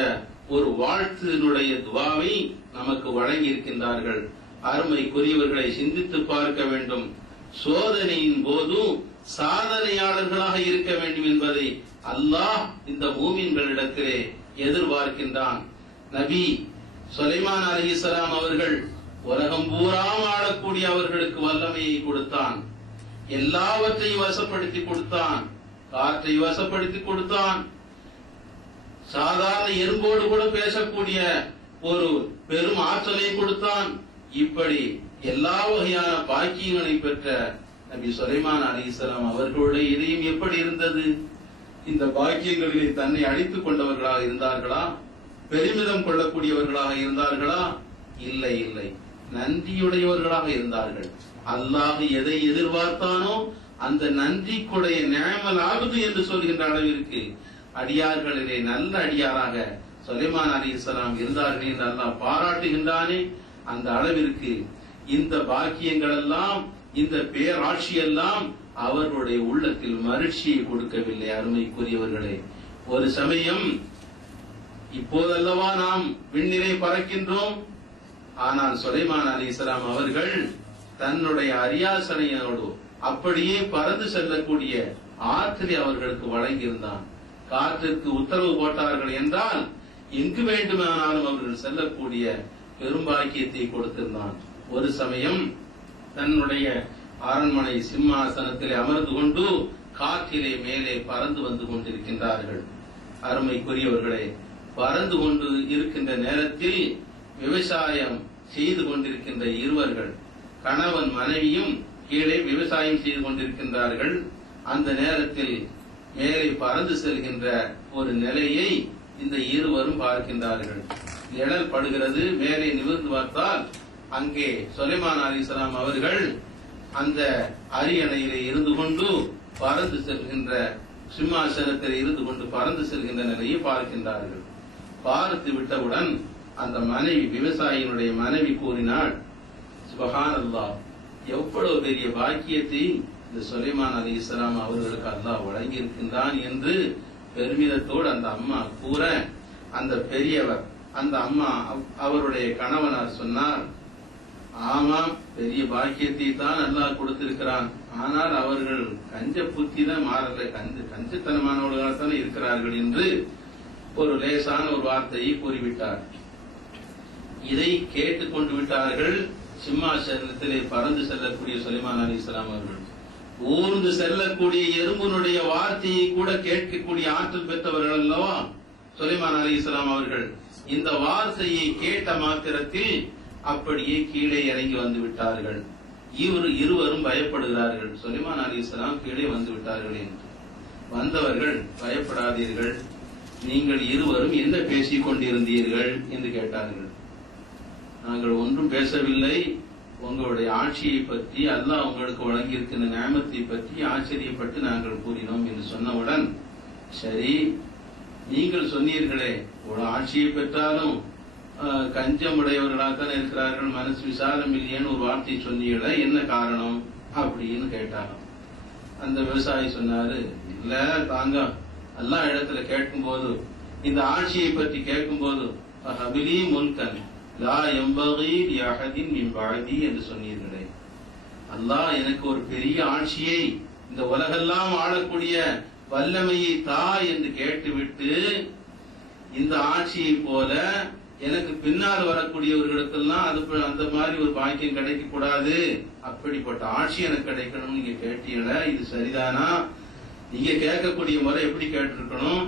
ஒரு வாழ்த்தினுடைய துவாவை நமக்கு வழங்கி இருக்கின்றார்கள். அருமைக்குரியவர்களை சிந்தித்து பார்க்க வேண்டும். சோதனையின் போது சாதனையாளர்களாக இருக்க வேண்டும் என்பதை அல்லாஹ் இந்த மூமின்களிடத்திலே எதிர்பார்க்கின்றான். நபி சுலைமான் அலைஹிஸ்ஸலாம் அவர்கள் உலகம் பூரா ஆளக்கூடிய அவர்களுக்கு வல்லமையை கொடுத்தான், எல்லாவற்றையும் வசப்படுத்தி கொடுத்தான், காற்றை வசப்படுத்தி கொடுத்தான், சாதாரண எறும்போடு கூட பேசக்கூடிய ஒரு பெரும் ஆற்றலை கொடுத்தான். இப்படி எல்லா வகையான பாக்கியங்களை பெற்ற நபி சுலைமான் அலைஹிஸ்ஸலாம் அவர்களுடைய இதயம் எப்படி இருந்தது? இந்த பாக்கியங்களிலே தன்னை அழித்துக் கொண்டவர்களாக இருந்தார்களா? பெருமிதம் கொள்ளக்கூடியவர்களாக இருந்தார்களா? இல்லை இல்லை, நன்றியுடையவர்களாக இருந்தார்கள். அல்லாஹ் எதை எதிர்பார்த்தானோ அந்த நன்றிக்குடைய நியமல் ஆகுது என்று சொல்கின்ற அளவிற்கு அடியார்களிலே நல்ல அடியாராக சுலைமான் அலைஹிஸ்ஸலாம் இருந்தார்கள் என்று அல்லாஹ் பாராட்டுகின்றானே, அந்த அளவிற்கு இந்த பாக்கியங்கள் எல்லாம் இந்த பேராட்சி எல்லாம் அவர்களுடைய உள்ளத்தில் மகிழ்ச்சியை கொடுக்கவில்லை. அருமைக்குரியவர்களே, ஒரு சமயம் இப்போதல்லவா நாம் விண்ணிலே பறக்கின்றோம், ஆனால் சுலைமான் அலைஹிஸ்ஸலாம் அவர்கள் தன்னுடைய அரியாசனையோடு அப்படியே பறந்து செல்லக்கூடிய ஆற்றலை அவர்களுக்கு வழங்கியிருந்தான். காற்றுக்கு உத்தரவு போட்டார்கள் என்றால் எங்கு வேண்டுமானாலும் அவர்கள் செல்லக்கூடிய பெரும்பாக்கியத்தை கொடுத்திருந்தான். ஒரு சமயம் தன்னுடைய அரண்மனை சிம்மாசனத்திலே அமர்ந்து கொண்டு காற்றிலே மேலே பறந்து வந்து கொண்டிருக்கின்றார்கள். அருமைக்குரியவர்களே, பறந்து கொண்டு இருக்கின்ற நேரத்தில் விவசாயம் செய்து கொண்டிருக்கின்ற இருவர்கள், கணவன் மனைவியும் கீழே விவசாயம் செய்து கொண்டிருக்கின்றார்கள். அந்த நேரத்தில் மேலே பறந்து செல்கின்ற ஒரு நிலையை இந்த இருவரும் பார்க்கின்றார்கள். நிழல் படுகிறது. மேலே நிமிர்ந்து பார்த்தால் அங்கே சுலைமான் அலைஹிஸ்ஸலாம் அவர்கள் அந்த அரியணையிலே இருந்து கொண்டு பறந்து செல்கின்ற, சிம்மாசனத்தில் இருந்து கொண்டு பறந்து செல்கின்ற நிலையை பார்க்கின்றார்கள். பார்த்து விட்டவுடன் அந்த மனைவி, விவசாயியினுடைய மனைவி கூறினாள், சுப்ஹானல்லாஹ், எவ்வளவு பெரிய பாக்கியத்தை இந்த சுலைமான் அலைஹிஸ்ஸலாம் அவர்களுக்கு அல்லாஹ் வழங்கி இருக்கின்றான் என்று பெருமிதத்தோடு அந்த அம்மா கூற, அந்த பெரியவர், அந்த அம்மா அவருடைய கணவனார் சொன்னார், ஆமாம், பெரிய பாக்கியத்தை தான் அல்லாஹ் கொடுத்திருக்கிறான். ஆனால் அவர்கள் கஞ்ச புத்தி தான் மாறல, கஞ்சத்தனமானவர்களாக தான் இருக்கிறார்கள் என்று ஒரு லேசான ஒரு வார்த்தையை கூறிவிட்டார். இதை கேட்டுக் கொண்டு விட்டார்கள் சிம்மாசனத்திலே பறந்து செல்லக்கூடிய சுலைமான் அலைஹிஸ்ஸலாம் அவர்கள். ஊர்ந்து செல்லக்கூடிய எறும்புனுடைய வார்த்தையை கூட கேட்கக்கூடிய ஆற்றல் பெற்றவர்கள் அல்லவா சுலைமான் அலைஹிஸ்ஸலாம் அவர்கள். இந்த வார்த்தையை கேட்ட மாத்திரத்தில் அப்படியே கீழே இறங்கி வந்து விட்டார்கள். இருவரும் பயப்படுகிறார்கள், சுலைமான் அலைஹிஸ்ஸலாம் கீழே வந்து விட்டார்கள் என்று. வந்தவர்கள், பயப்படாதீர்கள், நீங்கள் இருவரும் என்ன பேசிக் கொண்டிருந்தீர்கள் என்று கேட்டார்கள். நாங்கள் ஒன்றும் பேசவில்லை, உங்களுடைய ஆட்சியை பற்றி, அல்லாஹ் உங்களுக்கு வழங்கியிருக்கின்ற நியமத்தை பற்றி ஆச்சரியப்பட்டு நாங்கள் கூறினோம் என்று சொன்னவுடன், சரி, நீங்கள் சொன்னீர்களே ஒரு ஆட்சியை பெற்றாலும் கஞ்சமுடையவர்களாகத்தான் இருக்கிறார்கள், மனசு விசாலம் இல்லையேன்னு ஒரு வார்த்தை சொன்னீங்களே, என்ன காரணம் அப்படின்னு கேட்டாராம். அந்த விவசாயி சொன்னாரு, இல்ல தாங்க எல்லா இடத்துல கேட்கும் போது, இந்த ஆட்சியை பற்றி கேட்கும் போது, ஹபிலி முல்கன் லா யம்பகி லிஅஹதின் மின் பஅதி என்று சொன்னீர்களே, அல்லாஹ் எனக்கு ஒரு பெரிய ஆட்சியை, இந்த உலகெல்லாம் ஆளக்கூடிய வல்லமையை தா என்று கேட்டுவிட்டு, இந்த ஆட்சியை போல எனக்கு பின்னால் வரக்கூடியவர்களுக்கெல்லாம் அந்த மாதிரி ஒரு பாக்கியம் கிடைக்க கூடாது, அப்படிப்பட்ட ஆட்சி எனக்கு கிடைக்கணும் நீங்க கேட்டீங்கள, இது சரிதானா? நீங்க கேட்கக்கூடிய முறை எப்படி கேட்டிருக்கணும்,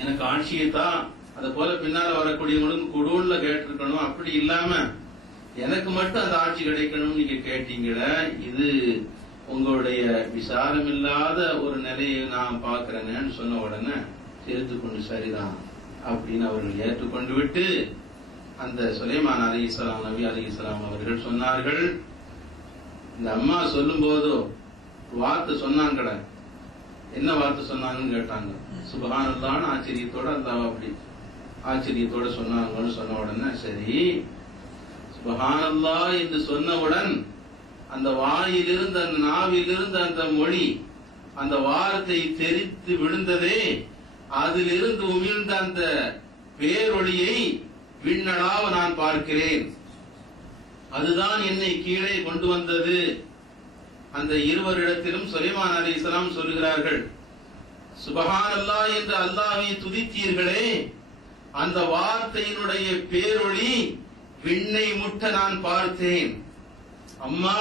எனக்கு ஆட்சியை தான், அது போல பின்னால வரக்கூடியவங்களுக்கு குடூன்ல கேட்டிருக்கணும், அப்படி இல்லாம எனக்கு மட்டும் அந்த ஆட்சி கிடைக்கணும் நீங்க கேட்டீங்கள, இது உங்களுடைய விசாரம் இல்லாத ஒரு நிலையை நான் பாக்குறேன்னு சொன்ன உடனே தெரிந்துகொண்டு சரிதான் அப்படின்னு அவர்கள் ஏற்றுக்கொண்டு விட்டு, அந்த சுலைமான் அலைஹிஸ்ஸலாம், நபி அலைஹிஸ்ஸலாம் அவர்கள் சொன்னார்கள், இந்த அம்மா சொல்லும் போது வார்த்தை சொன்னாங்கள, என்ன வார்த்தை சொன்னாங்கன்னு கேட்டாங்க. சுப்ஹானல்லாஹ்னு ஆச்சரியத்தோட அல்லாஹ் அப்படி ஆச்சரியத்தோட சொன்னாங்கன்னு சொன்ன உடனே, சரி, சுப்ஹானல்லாஹ் என்று சொன்னவுடன் அந்த வாயிலிருந்து, அந்த நாவிலிருந்து அந்த மொழி, அந்த வார்த்தை தெரித்து விழுந்ததே, அதிலிருந்து உமிழ்ந்த அந்த பேரொளியை விண்ணளாவ நான் பார்க்கிறேன், அதுதான் என்னை கீழே கொண்டு வந்தது. அந்த இருவரிடத்திலும் சுலைமான் அலைஹிஸ்ஸலாம் சொல்கிறார்கள், சுப்ஹானல்லாஹ் என்று அல்லாஹ்வை துதித்தீர்களே, அந்த வார்த்தையினுடைய பேரொளி விண்ணை முட்ட நான் பார்த்தேன். அம்மா,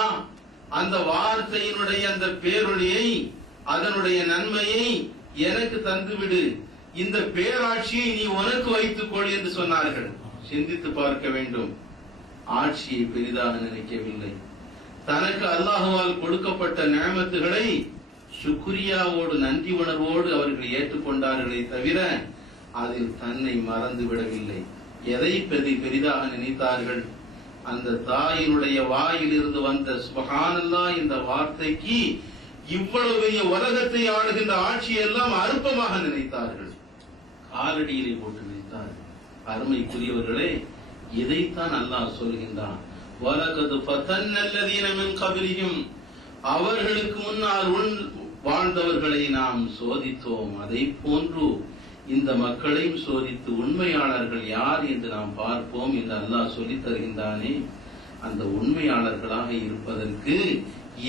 அந்த வார்த்தையினுடைய அந்த பேரொளியை, அதனுடைய நன்மையை எனக்கு தந்துவிடு, இந்த பேராட்சியை நீ உனக்கு வைத்துக் கொள் என்று சொன்னார்கள். சிந்தித்து பார்க்க வேண்டும். ஆட்சியை பெரிதாக நினைக்கவில்லை. தனக்கு அல்லாஹுவால் கொடுக்கப்பட்ட நியமத்துகளை சுக்ரியாவோடு, நன்றி உணர்வோடு அவர்கள் ஏற்றுக்கொண்டார்களே தவிர அதில் தன்னை மறந்து விடவில்லை. எதை பெரிதாக நினைத்தார்கள்? அந்த தாயினுடைய வாயிலிருந்து வந்த சுப்ஹானல்லாஹ் என்ற வார்த்தைக்கு இவ்வளவு பெரிய உலகத்தை ஆளுகின்ற ஆட்சியெல்லாம் அற்பமாக நினைத்தார்கள், காலடியிலே போட்டு நினைத்தார்கள். அருமைக்குரியவர்களே, இதைத்தான் அல்லாஹ் சொல்கின்றான், வலகத் ஃபதன்னல்லதீன மின் கப்லிஹிம், அவர்களுக்கு முன்னால் வாழ்ந்தவர்களை நாம் சோதித்தோம், அதை போன்று இந்த மக்களையும் சோதித்து உண்மையாளர்கள் யார் என்று நாம் பார்ப்போம் என்று அல்லாஹ் சொல்லித் தருகின்றானே. அந்த உண்மையாளர்களாக இருப்பதற்கு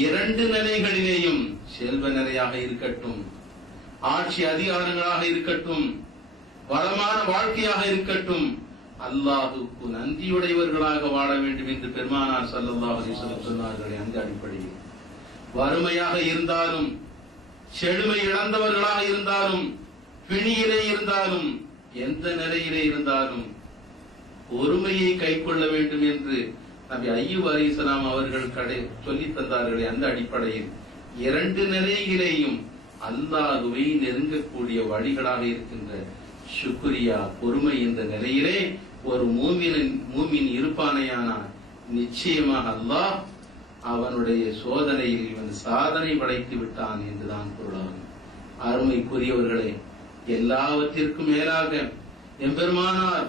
இரண்டு நிலைகளிலேயும், செல்வ நிலையாக இருக்கட்டும், ஆட்சி அதிகாரங்களாக இருக்கட்டும், வளமான வாழ்க்கையாக இருக்கட்டும், அல்லாஹுக்கு நன்றியுடையவர்களாக வாழ வேண்டும் என்று பெருமானார் ஸல்லல்லாஹு அலைஹி வஸல்லம் சொன்னார்கள். அந்த அடிப்படையில் வறுமையாக இருந்தாலும், செழுமை இழந்தவர்களாக இருந்தாலும், பிணியிலே இருந்தாலும், எந்த நிலையிலே இருந்தாலும் பொறுமையை கைக்கொள்ள வேண்டும் என்று நபி அய்யூப் அலைஹிஸ்ஸலாம் அவர்கள் சொல்லித் தந்தார்களே. அந்த அடிப்படையில் இரண்டு நிலையிலேயும் அல்லாஹ்வை நெருங்கக்கூடிய வழிகளாக இருக்கின்ற ஷுக்ரியா, பொறுமை என்ற நிலையிலே ஒரு மூமின் இருப்பானையானார், நிச்சயமாக அல்லாஹ் அவனுடைய சோதனையில் இவன் சாதனை படைத்து விட்டான் என்றுதான் பொருளாகும். அருமைக்குரியவர்களே, எல்லாவற்றிற்கும் மேலாக எம்பெருமானார்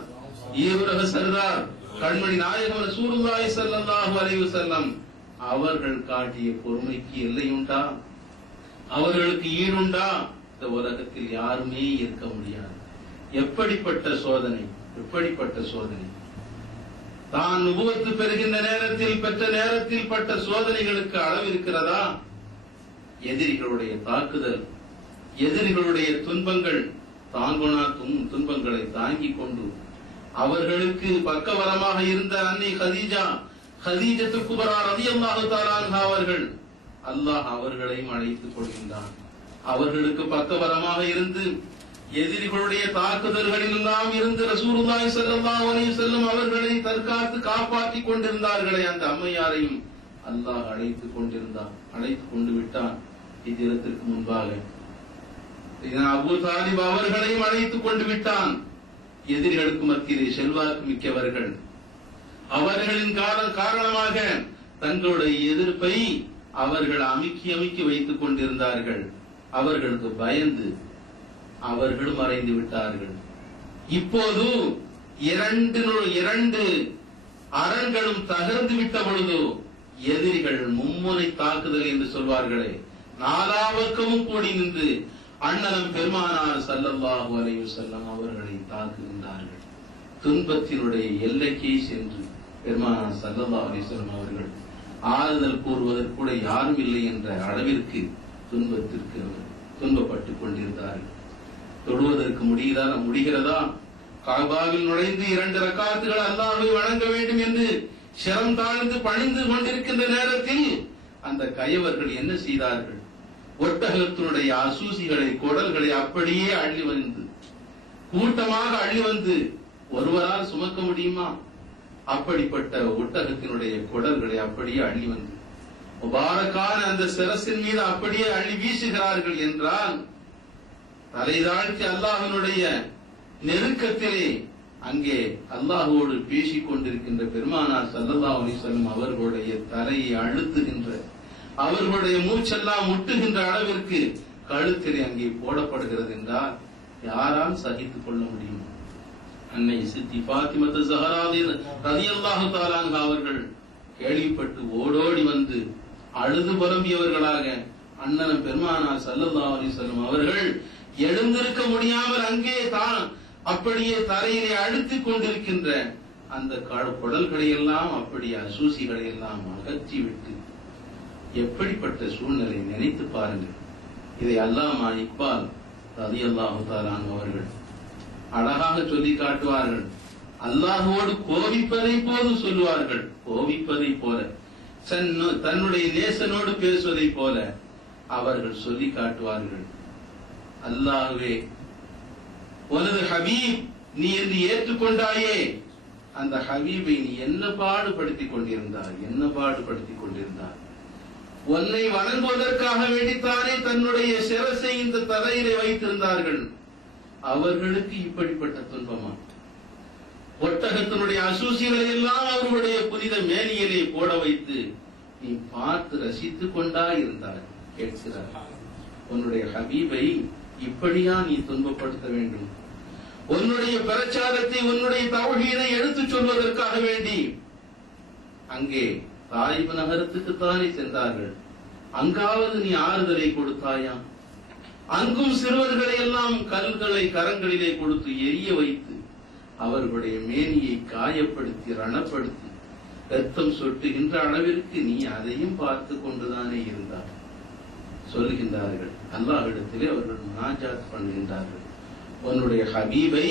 ஈருலக சர்தார் கண்மணி நாயகம் ரசூலுல்லாஹி ஸல்லல்லாஹு அலைஹி வஸல்லம் அவர்கள் காட்டிய பொறுமைக்கு எல்லையுண்டா? அவர்களுக்கு ஈடுண்டா? இந்த உலகத்தில் யாருமே இருக்க முடியாது. எப்படிப்பட்ட சோதனை, எப்படிப்பட்ட சோதனை! தான் நுபுவத்து பெறுகின்ற நேரத்தில், பெற்ற நேரத்தில் பட்ட சோதனைகளுக்கு அளவு இருக்கிறதா? எதிரிகளுடைய தாக்குதல், எதிரிகளுடைய துன்பங்கள், தாங்குனா துன்பங்களை தாங்கிக் கொண்டு அவர்களுக்கு பக்கபலமாக இருந்த அன்னை ஹதீஜத்து குபரா ரலியல்லாஹு தஆலா அன்ஹா அவர்கள், அல்லாஹ் அவர்களையும் அழைத்துக் கொள்கின்றான். அவர்களுக்கு பக்கபலமாக இருந்து எதிரிகளுடைய தாக்குதல்களில் எல்லாம் இருந்து ரசூலுல்லாஹி ஸல்லல்லாஹு அலைஹி வஸல்லம் அவர்களை தற்காத்து காப்பாற்றிக் கொண்டிருந்தார்களே, அந்த அம்மையாரையும் அல்லாஹ் அழைத்துக் கொண்டிருந்தான், அழைத்துக் கொண்டு விட்டான். ஹிஜ்ரத்திற்கு முன்பாக அபூ தாலிப் அவர்களையும் அழைத்துக் கொண்டு விட்டான். எதிரிகளுக்கு மத்தியிலே செல்வாக்கு மிக்கவர்கள், அவர்களின் காரணமாக தங்களுடைய எதிர்ப்பை அவர்கள் அமுக்கி வைத்துக் கொண்டிருந்தார்கள். அவர்களுக்கு பயந்து அவர்களும் மறைந்து விட்டார்கள். இப்போது இரண்டு அரண்களும் தகர்ந்து விட்ட பொழுது எதிரிகள் மும்முனை தாக்குதல் என்று சொல்வார்களே, நாலாபக்கமும் கூடி நின்று அண்ணலம் பெருமானார் ஸல்லல்லாஹு அலைஹி வஸல்லம் அவர்களை தாக்குகின்றார்கள். துன்பத்தினுடைய எல்லைக்கே சென்று பெருமானார் ஸல்லல்லாஹு அலைஹி வஸல்லம் அவர்கள் ஆறுதல் கூறுவதற்கு கூட யாரும் இல்லை என்ற அளவிற்கு துன்பத்திற்கு துன்பப்பட்டுக் கொண்டிருந்தார்கள். தொடுவதற்கு முடிகிறதா? காபாவில் நுழைந்து 2 ரக்காத்துகள் அல்லாஹ்வை வணங்க வேண்டும் என்று சிரம் தாழ்ந்து பணிந்து கொண்டிருக்கின்ற நேரத்தில் அந்த கயவர்கள் என்ன செய்தார்கள்? ஒட்டகத்தினுடைய அசூசிகளை, குடல்களை அப்படியே அள்ளி வந்து, கூட்டமாக அள்ளி வந்து, ஒருவரால் சுமக்க முடியுமா? அப்படிப்பட்ட ஒட்டகத்தினுடைய குடல்களை அப்படியே அள்ளி வந்து முபாரக்கான அந்த சிரசின் மீது அப்படியே அள்ளி வீசுகிறார்கள் என்றால், தலை தாழ்த்தி அல்லாஹ்வினுடைய நெருக்கத்திலே அங்கே அல்லாஹ்வோடு பேசிக் கொண்டிருக்கின்ற பெருமானார் ஸல்லல்லாஹு அலைஹி வஸல்லம் அவர்களுடைய தலையை அழுத்துகின்ற, அவர்களுடைய மூச்செல்லாம் முட்டுகின்ற அளவிற்கு கழுத்திலே அங்கே போடப்படுகிறது என்றால் யாரால் சகித்துக் கொள்ள முடியும்? அன்னை சித்தி ஃபாத்திமத்து ஸஹரா ரலியல்லாஹு தஆலா அன்ஹா அவர்கள் கேள்விப்பட்டு ஓடோடி வந்து அழுது புலம்பியவர்களாக அண்ணன் பெருமானார் ஸல்லல்லாஹு அலைஹி வஸல்லம் அவர்கள் எழுந்திருக்க முடியாமல் அங்கே தான் அப்படியே தரையிலே அழுத்திக் கொண்டிருக்கின்ற அந்த குடல்களை எல்லாம், அப்படியே அசூசிகளை எல்லாம் அகற்றிவிட்டு, எப்படிப்பட்ட சூழ்நிலை நினைத்து பாருங்கள். இதை அல்லாமா இக்பால் ரலியல்லாஹு தஆலா அவர்கள் அழகாக சொல்லி காட்டுவார்கள். அல்லாஹ்வோடு கோபிப்பதை போது சொல்லுவார்கள், கோபிப்பதை போல, தன்னுடைய நேசனோடு பேசுவதை போல அவர்கள் சொல்லி காட்டுவார்கள். அல்லாஹ்வே, உனது ஹபீப் நீ என்று ஏற்றுக்கொண்டாயே, அந்த ஹபீபை நீ என்ன பாடுபடுத்திக் கொண்டிருந்தாய், என்ன பாடுபடுத்திக் கொண்டிருந்தாய்? உன்னை வணங்குவதற்காக வேண்டித்தானே தன்னுடைய சிரசை இந்த தலையிலே வைத்திருந்தார்கள். அவர்களுக்கு இப்படிப்பட்ட துன்பமா? ஒட்டகத்தினுடைய அசூசிகளை எல்லாம் அவர்களுடைய புனித மேனியிலே போட வைத்து நீ பார்த்து ரசித்துக் கொண்டா இருந்தார். கேட்கிறார், உன்னுடைய ஹபீபை இப்படியா நீ துன்பப்படுத்த வேண்டும்? உன்னுடைய பிரச்சாரத்தை, உன்னுடைய தௌஹீதை எடுத்துச் சொல்வதற்காக வேண்டி அங்கே தாயிப் நகரத்துக்குத்தானே சென்றார்கள். அங்காவது நீ ஆறுதலை கொடுத்தாயா? அங்கும் சிறுவர்களை எல்லாம் கல்களை கரங்களிலே கொடுத்து எரிய வைத்து அவர்களுடைய மேனியை காயப்படுத்தி ரணப்படுத்தி ரத்தம் சொட்டுகின்ற அளவிற்கு நீ அதையும் பார்த்து கொண்டுதானே இருந்தார் சொல்லுகின்றார்கள். அல்லாஹ்விடத்திலே அவர்கள் முனாஜாத் பண்ணுகின்றார்கள். உன்னுடைய ஹபீபை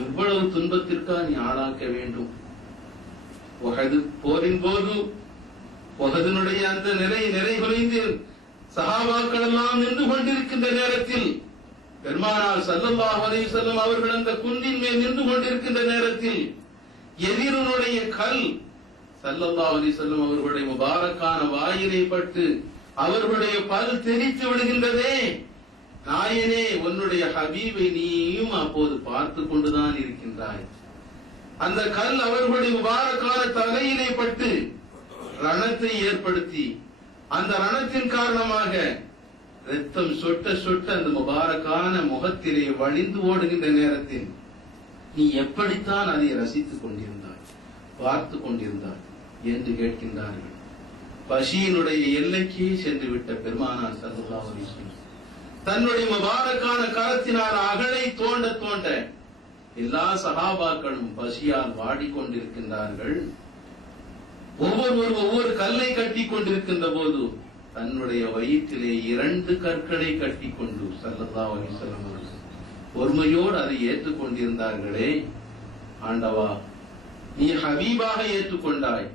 இவ்வளவு துன்பத்திற்கா நீ ஆளாக்க வேண்டும்? போரின் போது உஹதினுடைய அந்த நிலை குறைந்து சஹாபாக்கள் எல்லாம் நின்று கொண்டிருக்கின்ற நேரத்தில், பெருமானார் ஸல்லல்லாஹு அலைஹி வஸல்லம் அவர்கள் அந்த குன்றின் மேல் நின்று கொண்டிருக்கின்ற நேரத்தில் எதிரனுடைய கல் ஸல்லல்லாஹு அலைஹி வஸல்லம் அவர்களுடைய முபாரக்கான வாயிலை பட்டு அவர்களுடைய பல் தெரித்து விடுகின்றதே. நாயனே, உன்னுடைய ஹபீபை நீயும் அப்போது பார்த்து கொண்டுதான் இருக்கின்றாய். அந்த கல் அவர்களுடைய முபாரக்கான தலையிலே பட்டு ரணத்தை ஏற்படுத்தி அந்த ரணத்தின் காரணமாக ரத்தம் சொட்ட சொட்ட அந்த முபாரக்கான முகத்திலே வழிந்து ஓடுகின்ற நேரத்தில் நீ எப்படித்தான் அதை ரசித்துக் கொண்டிருந்தாய், பார்த்து கொண்டிருந்தாய் என்று கேட்கின்றார்கள். பசியினுடைய எல்லைக்கே சென்று விட்ட பெருமானார் ஸல்லல்லாஹு அலைஹி வஸல்லம் தன்னுடைய முபாரக்கான கரத்தினால் அகழை தோண்ட தோண்ட எல்லா சஹாபாக்களும் பசியால் வாடிக்கொண்டிருக்கின்றார்கள். ஒவ்வொரு கல்லை கட்டி கொண்டிருக்கின்ற போது தன்னுடைய வயிற்றிலே 2 கற்களை கட்டி கொண்டு ஸல்லல்லாஹு அலைஹி வஸல்லம் அவர்கள் பொறுமையோடு அதை ஏற்றுக்கொண்டிருந்தார்களே. ஆண்டவா, நீ ஹபீபாக ஏற்றுக்கொண்டாய்.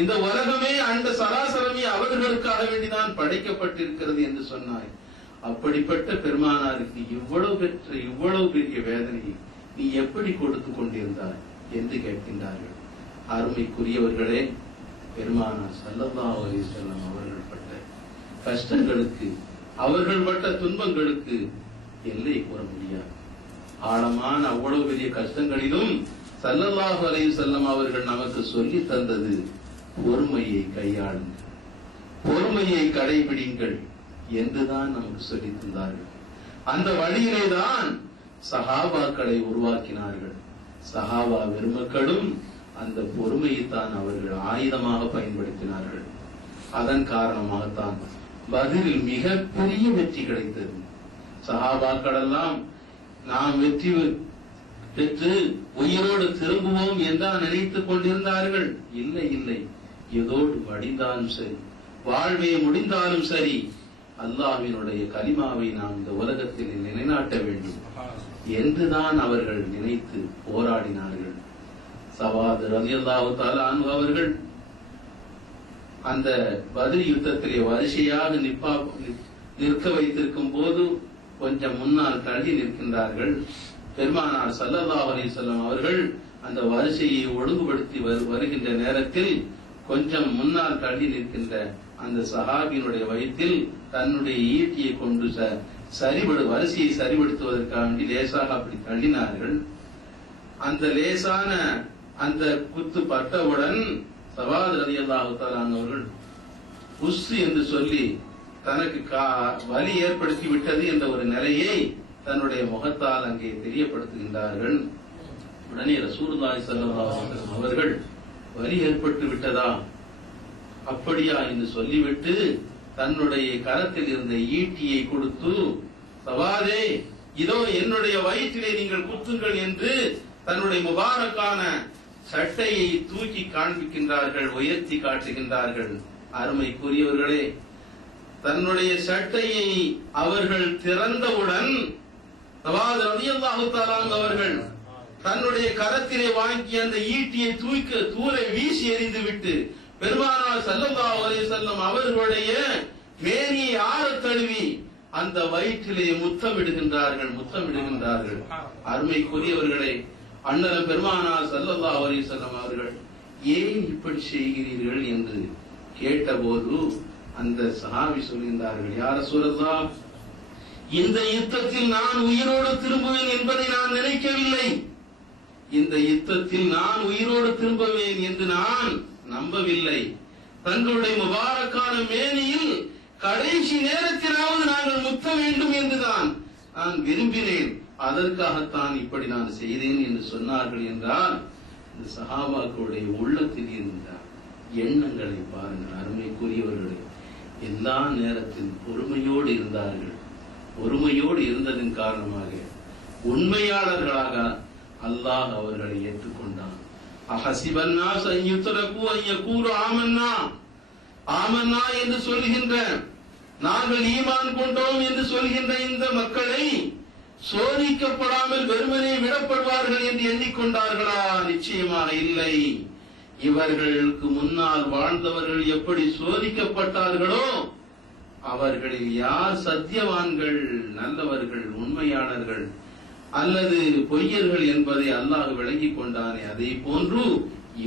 இந்த உலகமே அந்த சராசரமே அவர்களுக்காக வேண்டிதான் படைக்கப்பட்டிருக்கிறது என்று சொன்னாய். அப்படிப்பட்ட பெருமானாருக்கு இவ்வளவு பெரிய வேதனையை நீ எப்படி கொடுத்து கொண்டிருந்தாய் என்று கேட்கின்றார்கள். அருமைக்குரியவர்களே, பெருமானார் ஸல்லல்லாஹு அலைஹி வஸல்லம் அவர்கள் பட்ட கஷ்டங்களுக்கு, அவர்கள் பட்ட துன்பங்களுக்கு எல்லை கூற முடியாது. ஆழமான அவ்வளவு பெரிய கஷ்டங்களிலும் ஸல்லல்லாஹு அலைஹி வஸல்லம் அவர்கள் நமக்கு சொல்லி தந்தது பொறுமையை கையாளுங்கள், பொறுமையை கடைபிடிங்கள் என்றுதான் நமக்கு சொல்லி தந்தார்கள். அந்த வழியிலேதான் சஹாபாக்களை உருவாக்கினார்கள். சஹாபா பெருமக்களும் அந்த பொறுமையைத்தான் அவர்கள் ஆயுதமாக பயன்படுத்தினார்கள். அதன் காரணமாகத்தான் பத்ரில் மிகப்பெரிய வெற்றி கிடைத்தது. சஹாபாக்கள் எல்லாம் நாம் வெற்றி பெற்று உயிரோடு திரும்புவோம் என்றால் நினைத்துக் கொண்டிருந்தார்கள். இல்லை இல்லை, ஏதோடு மடிந்தாலும் சரி, வாழ்வே முடிந்தாலும் சரி, அல்லாஹ்வினுடைய கலிமாவை நாம் இந்த உலகத்தில் நிலைநாட்ட வேண்டும் என்றுதான் அவர்கள் நினைத்து போராடினார்கள். சவாத் ரலியல்லாஹு தஆலா அன்ஹு அவர்கள் அந்த பத்ர் யுத்தத்திலே வரிசையாக நிற்க வைத்திருக்கும் போது கொஞ்சம் முன்னால் தள்ளி நிற்கின்றார்கள். பெருமானார் ஸல்லல்லாஹு அலைஹி வஸல்லம் அவர்கள் அந்த வரிசையை ஒழுங்குபடுத்தி வருகின்ற நேரத்தில் கொஞ்சம் முன்னால் தள்ளி நிற்கின்ற அந்த சஹாபியினுடைய வயிற்றில் தன்னுடைய ஈட்டியை கொண்டு வரிசையை சரிபடுத்துவதற்காக லேசாக அப்படி தள்ளினார்கள். அந்த லேசான அந்த குத்து பட்டவுடன் சவாத் ரலியல்லாஹு தஆலா அவர்கள் உஸ் என்று சொல்லி தனக்கு வலி ஏற்படுத்தி விட்டது என்ற ஒரு நிலையை தன்னுடைய முகத்தால் அங்கே தெரியப்படுத்துகின்றார்கள். உடனே ரசூலுல்லாஹி ஸல்லல்லாஹு அலைஹி வஸல்லம் அவர்கள் வலி ஏற்பட்டு விட்டதா, அப்படியா என்று சொல்லிவிட்டு தன்னுடைய கரத்தில் இருந்த ஈட்டியை கொடுத்து, சவாதே, இதோ என்னுடைய வயிற்றிலே நீங்கள் குத்துங்கள் என்று தன்னுடைய முபாரக்கான சட்டையை தூக்கி காண்பிக்கின்றார்கள், உயர்த்தி காட்டுகின்றார்கள். அருமைக்குரியவர்களே, தன்னுடைய சட்டையை அவர்கள் திறந்தவுடன் சவாத் ரலியல்லாஹு தஆலா அவர்கள் தன்னுடைய கரத்திலே வாங்கி அந்த ஈட்டியை தூரை வீசி எறிந்துவிட்டு பெருமானார் ஸல்லல்லாஹு அலைஹி வஸல்லம் அவர்களுடைய மேனியை ஆறத் தழுவி அந்த வயிற்றிலே முத்தமிடுகின்றார்கள். அருமைக்குரியவர்களே, அண்ணன் பெருமானார் ஸல்லல்லாஹு அலைஹி வஸல்லம் அவர்கள் ஏன் இப்படி செய்கிறீர்கள் என்று கேட்டபோது அந்த சஹாபி சொல்கின்றார்கள், யா ரசூலல்லாஹ், இந்த யுத்தத்தில் நான் உயிரோடு திரும்புவேன் என்பதை நான் நினைக்கவில்லை. இந்த யுத்தத்தில் நான் உயிரோடு திரும்புவேன் என்று நான் நம்பவில்லை. தங்களுடைய முபாரக்கான மேனியில் கடைசி நேரத்திலாவது நாங்கள் முத்த வேண்டும் என்றுதான் நான் விரும்பினேன். அதற்காகத்தான் இப்படி நான் செய்தேன் என்று சொன்னார்கள் என்றால் இந்த சஹாபாக்களுடைய உள்ளத்தில் இருந்தார் எண்ணங்களை பாருங்கள். அருமைக்குரியவர்களே, எல்லா நேரத்தில் பொறுமையோடு இருந்தார்கள். பொறுமையோடு இருந்ததன் காரணமாக உண்மையாளர்களாக அல்லாஹ் அவர்களை ஏற்றுக்கொண்டான். அஹசிபன்னா சய்யுத்ரகு அய்யகூரு ஆமன்னா, ஆமன்னா என்று சொல்கின்ற, நாங்கள் ஈமான் கொண்டோம் என்று சொல்கின்ற இந்த மக்களை சோதிக்கப்படாமல் வெறுமனே விடப்படுவார்கள் என்று எண்ணிக்கொண்டார்களா? நிச்சயமாக இல்லை. இவர்களுக்கு முன்னால் வாழ்ந்தவர்கள் எப்படி சோதிக்கப்பட்டார்களோ, அவர்களில் யார் சத்தியவான்கள், நல்லவர்கள், உண்மையாளர்கள் அல்லது பொய்யர்கள் என்பதை அல்லாஹ் விளங்கிக் கொண்டானே, அதே போன்று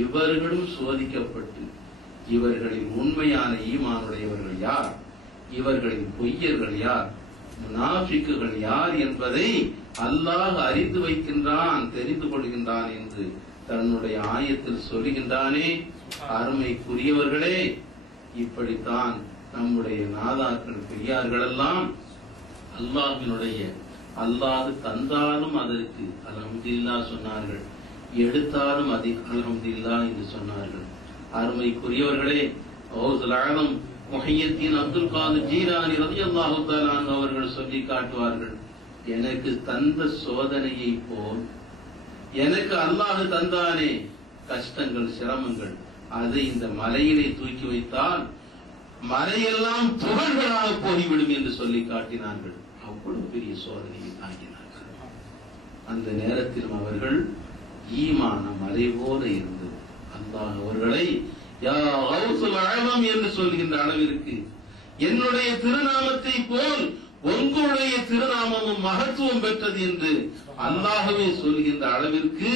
இவர்களும் சோதிக்கப்பட்டு இவர்களில் உண்மையான ஈமானுடையவர்கள் யார், இவர்களின் பொய்யர்கள் யார், முனாஃபிக்குகள் யார் என்பதை அல்லாஹ் அறிந்து வைக்கின்றான், தெரிந்து கொள்கின்றான் என்று தன்னுடைய ஆயத்தில் சொல்லுகின்றானே. அருமைக்குரியவர்களே, இப்படித்தான் நம்முடைய நாதாக்கள் பெரியார்கள் எல்லாம் அல்லாஹ்வினுடைய, அல்லாஹ் தந்தாலும் அதற்கு அல்ஹம்துலில்லாஹ் சொன்னார்கள், எடுத்தாலும் அது அல்ஹம்துலில்லாஹ் என்று சொன்னார்கள். அருமைக்குரியவர்களே, கௌசுல் ஆலம் முஹையத்தீன் அப்துல் காதிர் ஜீலானி ரலியல்லாஹு தஆலா அன்ஹு அவர்கள் சொல்லி காட்டுவார்கள், எனக்கு தந்த சோதனையை போல் எனக்கு அல்லாஹ் தந்தானே கஷ்டங்கள், சிரமங்கள், அதை இந்த மலையிலே தூக்கி வைத்தால் மலையெல்லாம் புகழ்களாக போய்விடும் என்று சொல்லி காட்டினார்கள். அவ்வளவு பெரிய சோதனையை தாங்கினார்கள். அந்த நேரத்திலும் அவர்கள் ஈமான மலை போல இருந்தது. அல்லாஹ் அவர்களை யா கௌசுல் ஆலம் என்று சொல்கின்ற அளவிற்கு, என்னுடைய திருநாமத்தை போல் உங்களுடைய திருநாமமும் மகத்துவம் பெற்றது என்று அல்லாஹ்வே சொல்கின்ற அளவிற்கு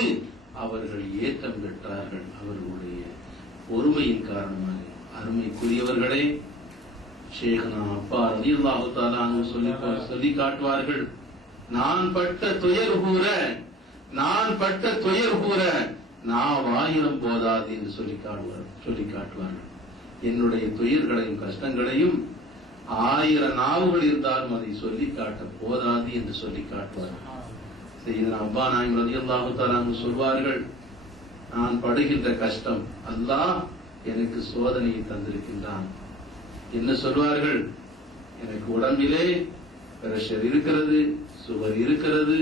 அவர்கள் ஏற்றம் பெற்றார்கள். அவர்களுடைய பொறுமையின் காரணமாக. அருமைக்குரியவர்களே, ஷேഖ்னா அப்பா ரலியல்லாஹு தஆலா அன்ஹு சொல்லி காட்டுவார்கள், நான் பட்ட துயர் கூற நான் 1000 போதாது என்று சொல்லி காட்டுவார்கள். என்னுடைய துயர்களையும் கஷ்டங்களையும் 1000 நாவுகள் இருந்தாலும் அதை சொல்லி காட்ட போதாது என்று சொல்லி காட்டுவார்கள். சையதுனா அப்பா நாயிம் ரலியல்லாஹு தஆலா அன்ஹு சொல்வார்கள், நான் படுகின்ற கஷ்டம் அல்லாஹ் எனக்கு சோதனையை தந்திருக்கின்றான். என்ன சொல்வார்கள், எனக்கு உடம்பிலே பிரஷர் இருக்கிறது, சுகர் இருக்கிறது,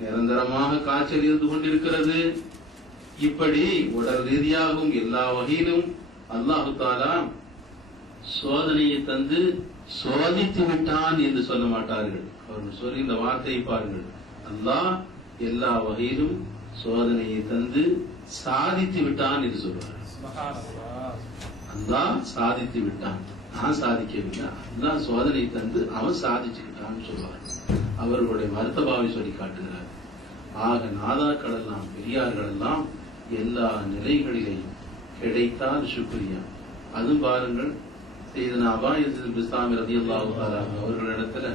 நிரந்தரமாக காய்ச்சல் இருந்து கொண்டிருக்கிறது. இப்படி உடல் ரீதியாகவும் எல்லா வகையிலும் அல்லாஹு தஆலா சோதனையை தந்து சோதித்து விட்டான் என்று சொல்ல மாட்டார்கள். அவர்கள் சொல்லி இந்த வார்த்தையை பாருங்கள், அல்லாஹ் எல்லா வகையிலும் சோதனையை தந்து சாதித்து விட்டான் என்று சொல்வார்கள். அல்லாஹ் சாதித்து விட்டான், நான் சாதிக்கவில்லை, அல்லாஹ் சோதனை தந்து அவன் சாதிச்சுக்கிட்டான்னு சொல்வார்கள். அவர்களுடைய மருத்துவாவை சொல்லி காட்டுகிறார். ஆக நாதாக்கள் எல்லாம், பெரியார்கள் எல்லாம் எல்லா நிலைகளிலேயும் கிடைத்தால் சுக்ரியா. அதுவும் பாருங்கள், சையதுனா அபா யஸீத் பிஸ்தாமி ரலியல்லாஹு தஆலா அவர்களிடத்துல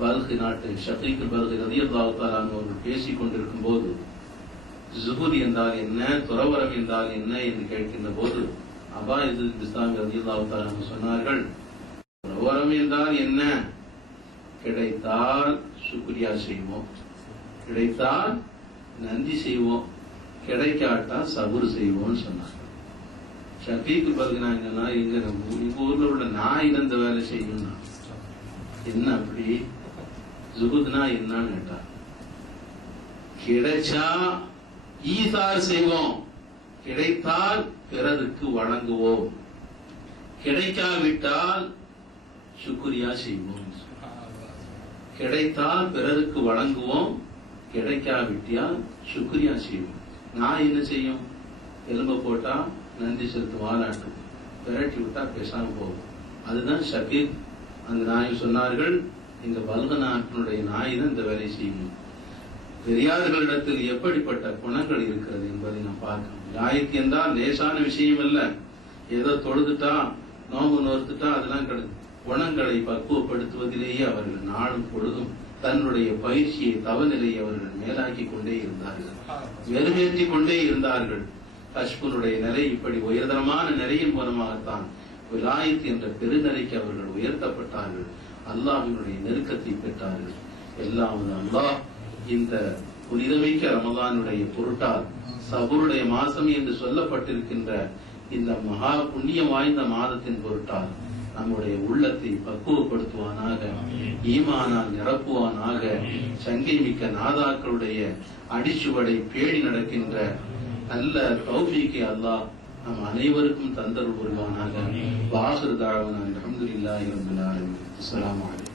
பல்கி நாட்டு ஷகீக் பல்கி ரலியல்லாஹு தஆலா அவர்கள் பேசிக் கொண்டிருக்கும் போது, ஜுஹூத் என்றால் என்ன, துறவரம் என்றால் என்ன என்று கேட்கின்ற போது அபா யஸீத் பிஸ்தாமி ரலியல்லாஹு தஆலா சொன்னார்கள், துறவரம் என்றால் என்ன, கிடைத்தால் சுக்ரியா செய்வோம், கிடைத்தால் நன்றி செய்வோம், கிடைக்காட்டா சபுர் செய்வோம் சொன்னாங்க. ஷகீக் பல்கினா என்னன்னா, எங்க ஊர்ல உள்ள நாய் இந்த வேலை செய்யும். என்ன அப்படி ஜுஹூத்னா என்னன்னு கேட்டா, கிடைச்சா ஈசார் செய்வோம், கிடைத்தால் பிறருக்கு வழங்குவோம், கிடைக்காவிட்டால் சுக்ரியா செய்வோம். கிடைத்தால் பிறருக்கு வழங்குவோம், கிடைக்காவிட்டால் சுக்ரியா செய்வோம். நான் என்ன செய்யும், எலும்ப போட்டா நன்றி செலுத்தும், வாலாட்டும், விரட்டி விட்டா பேசாம போகும். அதுதான் ஷகீக். அந்த நாய் சொன்னார்கள், எங்க பல்க நாட்டினுடைய நாய் தான் இந்த வேலை செய்யும். பெரியார்களிடத்தில் எப்படிப்பட்ட குணங்கள் இருக்கிறது என்பதை நாம் பார்க்கணும். நாய்க்கு என்றால் லேசான விஷயம் அல்ல, ஏதோ தொழுதுட்டா நோம்பு நோர்த்துட்டா அதெல்லாம் கிடையாது. குணங்களை பக்குவப்படுத்துவதிலேயே அவர்கள் நாளும் பொழுதும் தன்னுடைய பயிற்சியை, தவநிலையை அவர்கள் மேலாக்கி கொண்டே இருந்தார்கள், மெருகேற்றி கொண்டே இருந்தார்கள். கஷ்புனுடைய நிலை இப்படி உயர்தரமான நிலையின் மூலமாகத்தான் விலாயத் என்ற பெருநிலைக்கு அவர்கள் உயர்த்தப்பட்டார்கள், அல்லாஹ்வினுடைய நெருக்கத்தை பெற்றார்கள். எல்லாம் அல்லாஹ் இந்த புனிதமிக்க ரமலானுடைய பொருட்டால் சபுருடைய மாசம் என்று சொல்லப்பட்டிருக்கின்ற இந்த மகா புண்ணியம் வாய்ந்த மாதத்தின் பொருட்டால் நம்முடைய உள்ளத்தை பக்குவப்படுத்துவானாக, ஈமானால் நிரப்புவானாக, சங்கை மிக்க நாதாக்களுடைய அடிச்சுவடை பேணி நடக்கின்ற நல்ல தௌஃபீக்கை அல்லாஹ் நம் அனைவருக்கும் தந்தருள் புரிவானாக. வாஹிர் தாவனா அல்ஹம்துலில்லாஹி ரப்பில் ஆலமீன். அஸ்ஸலாமு அலைக்கும்.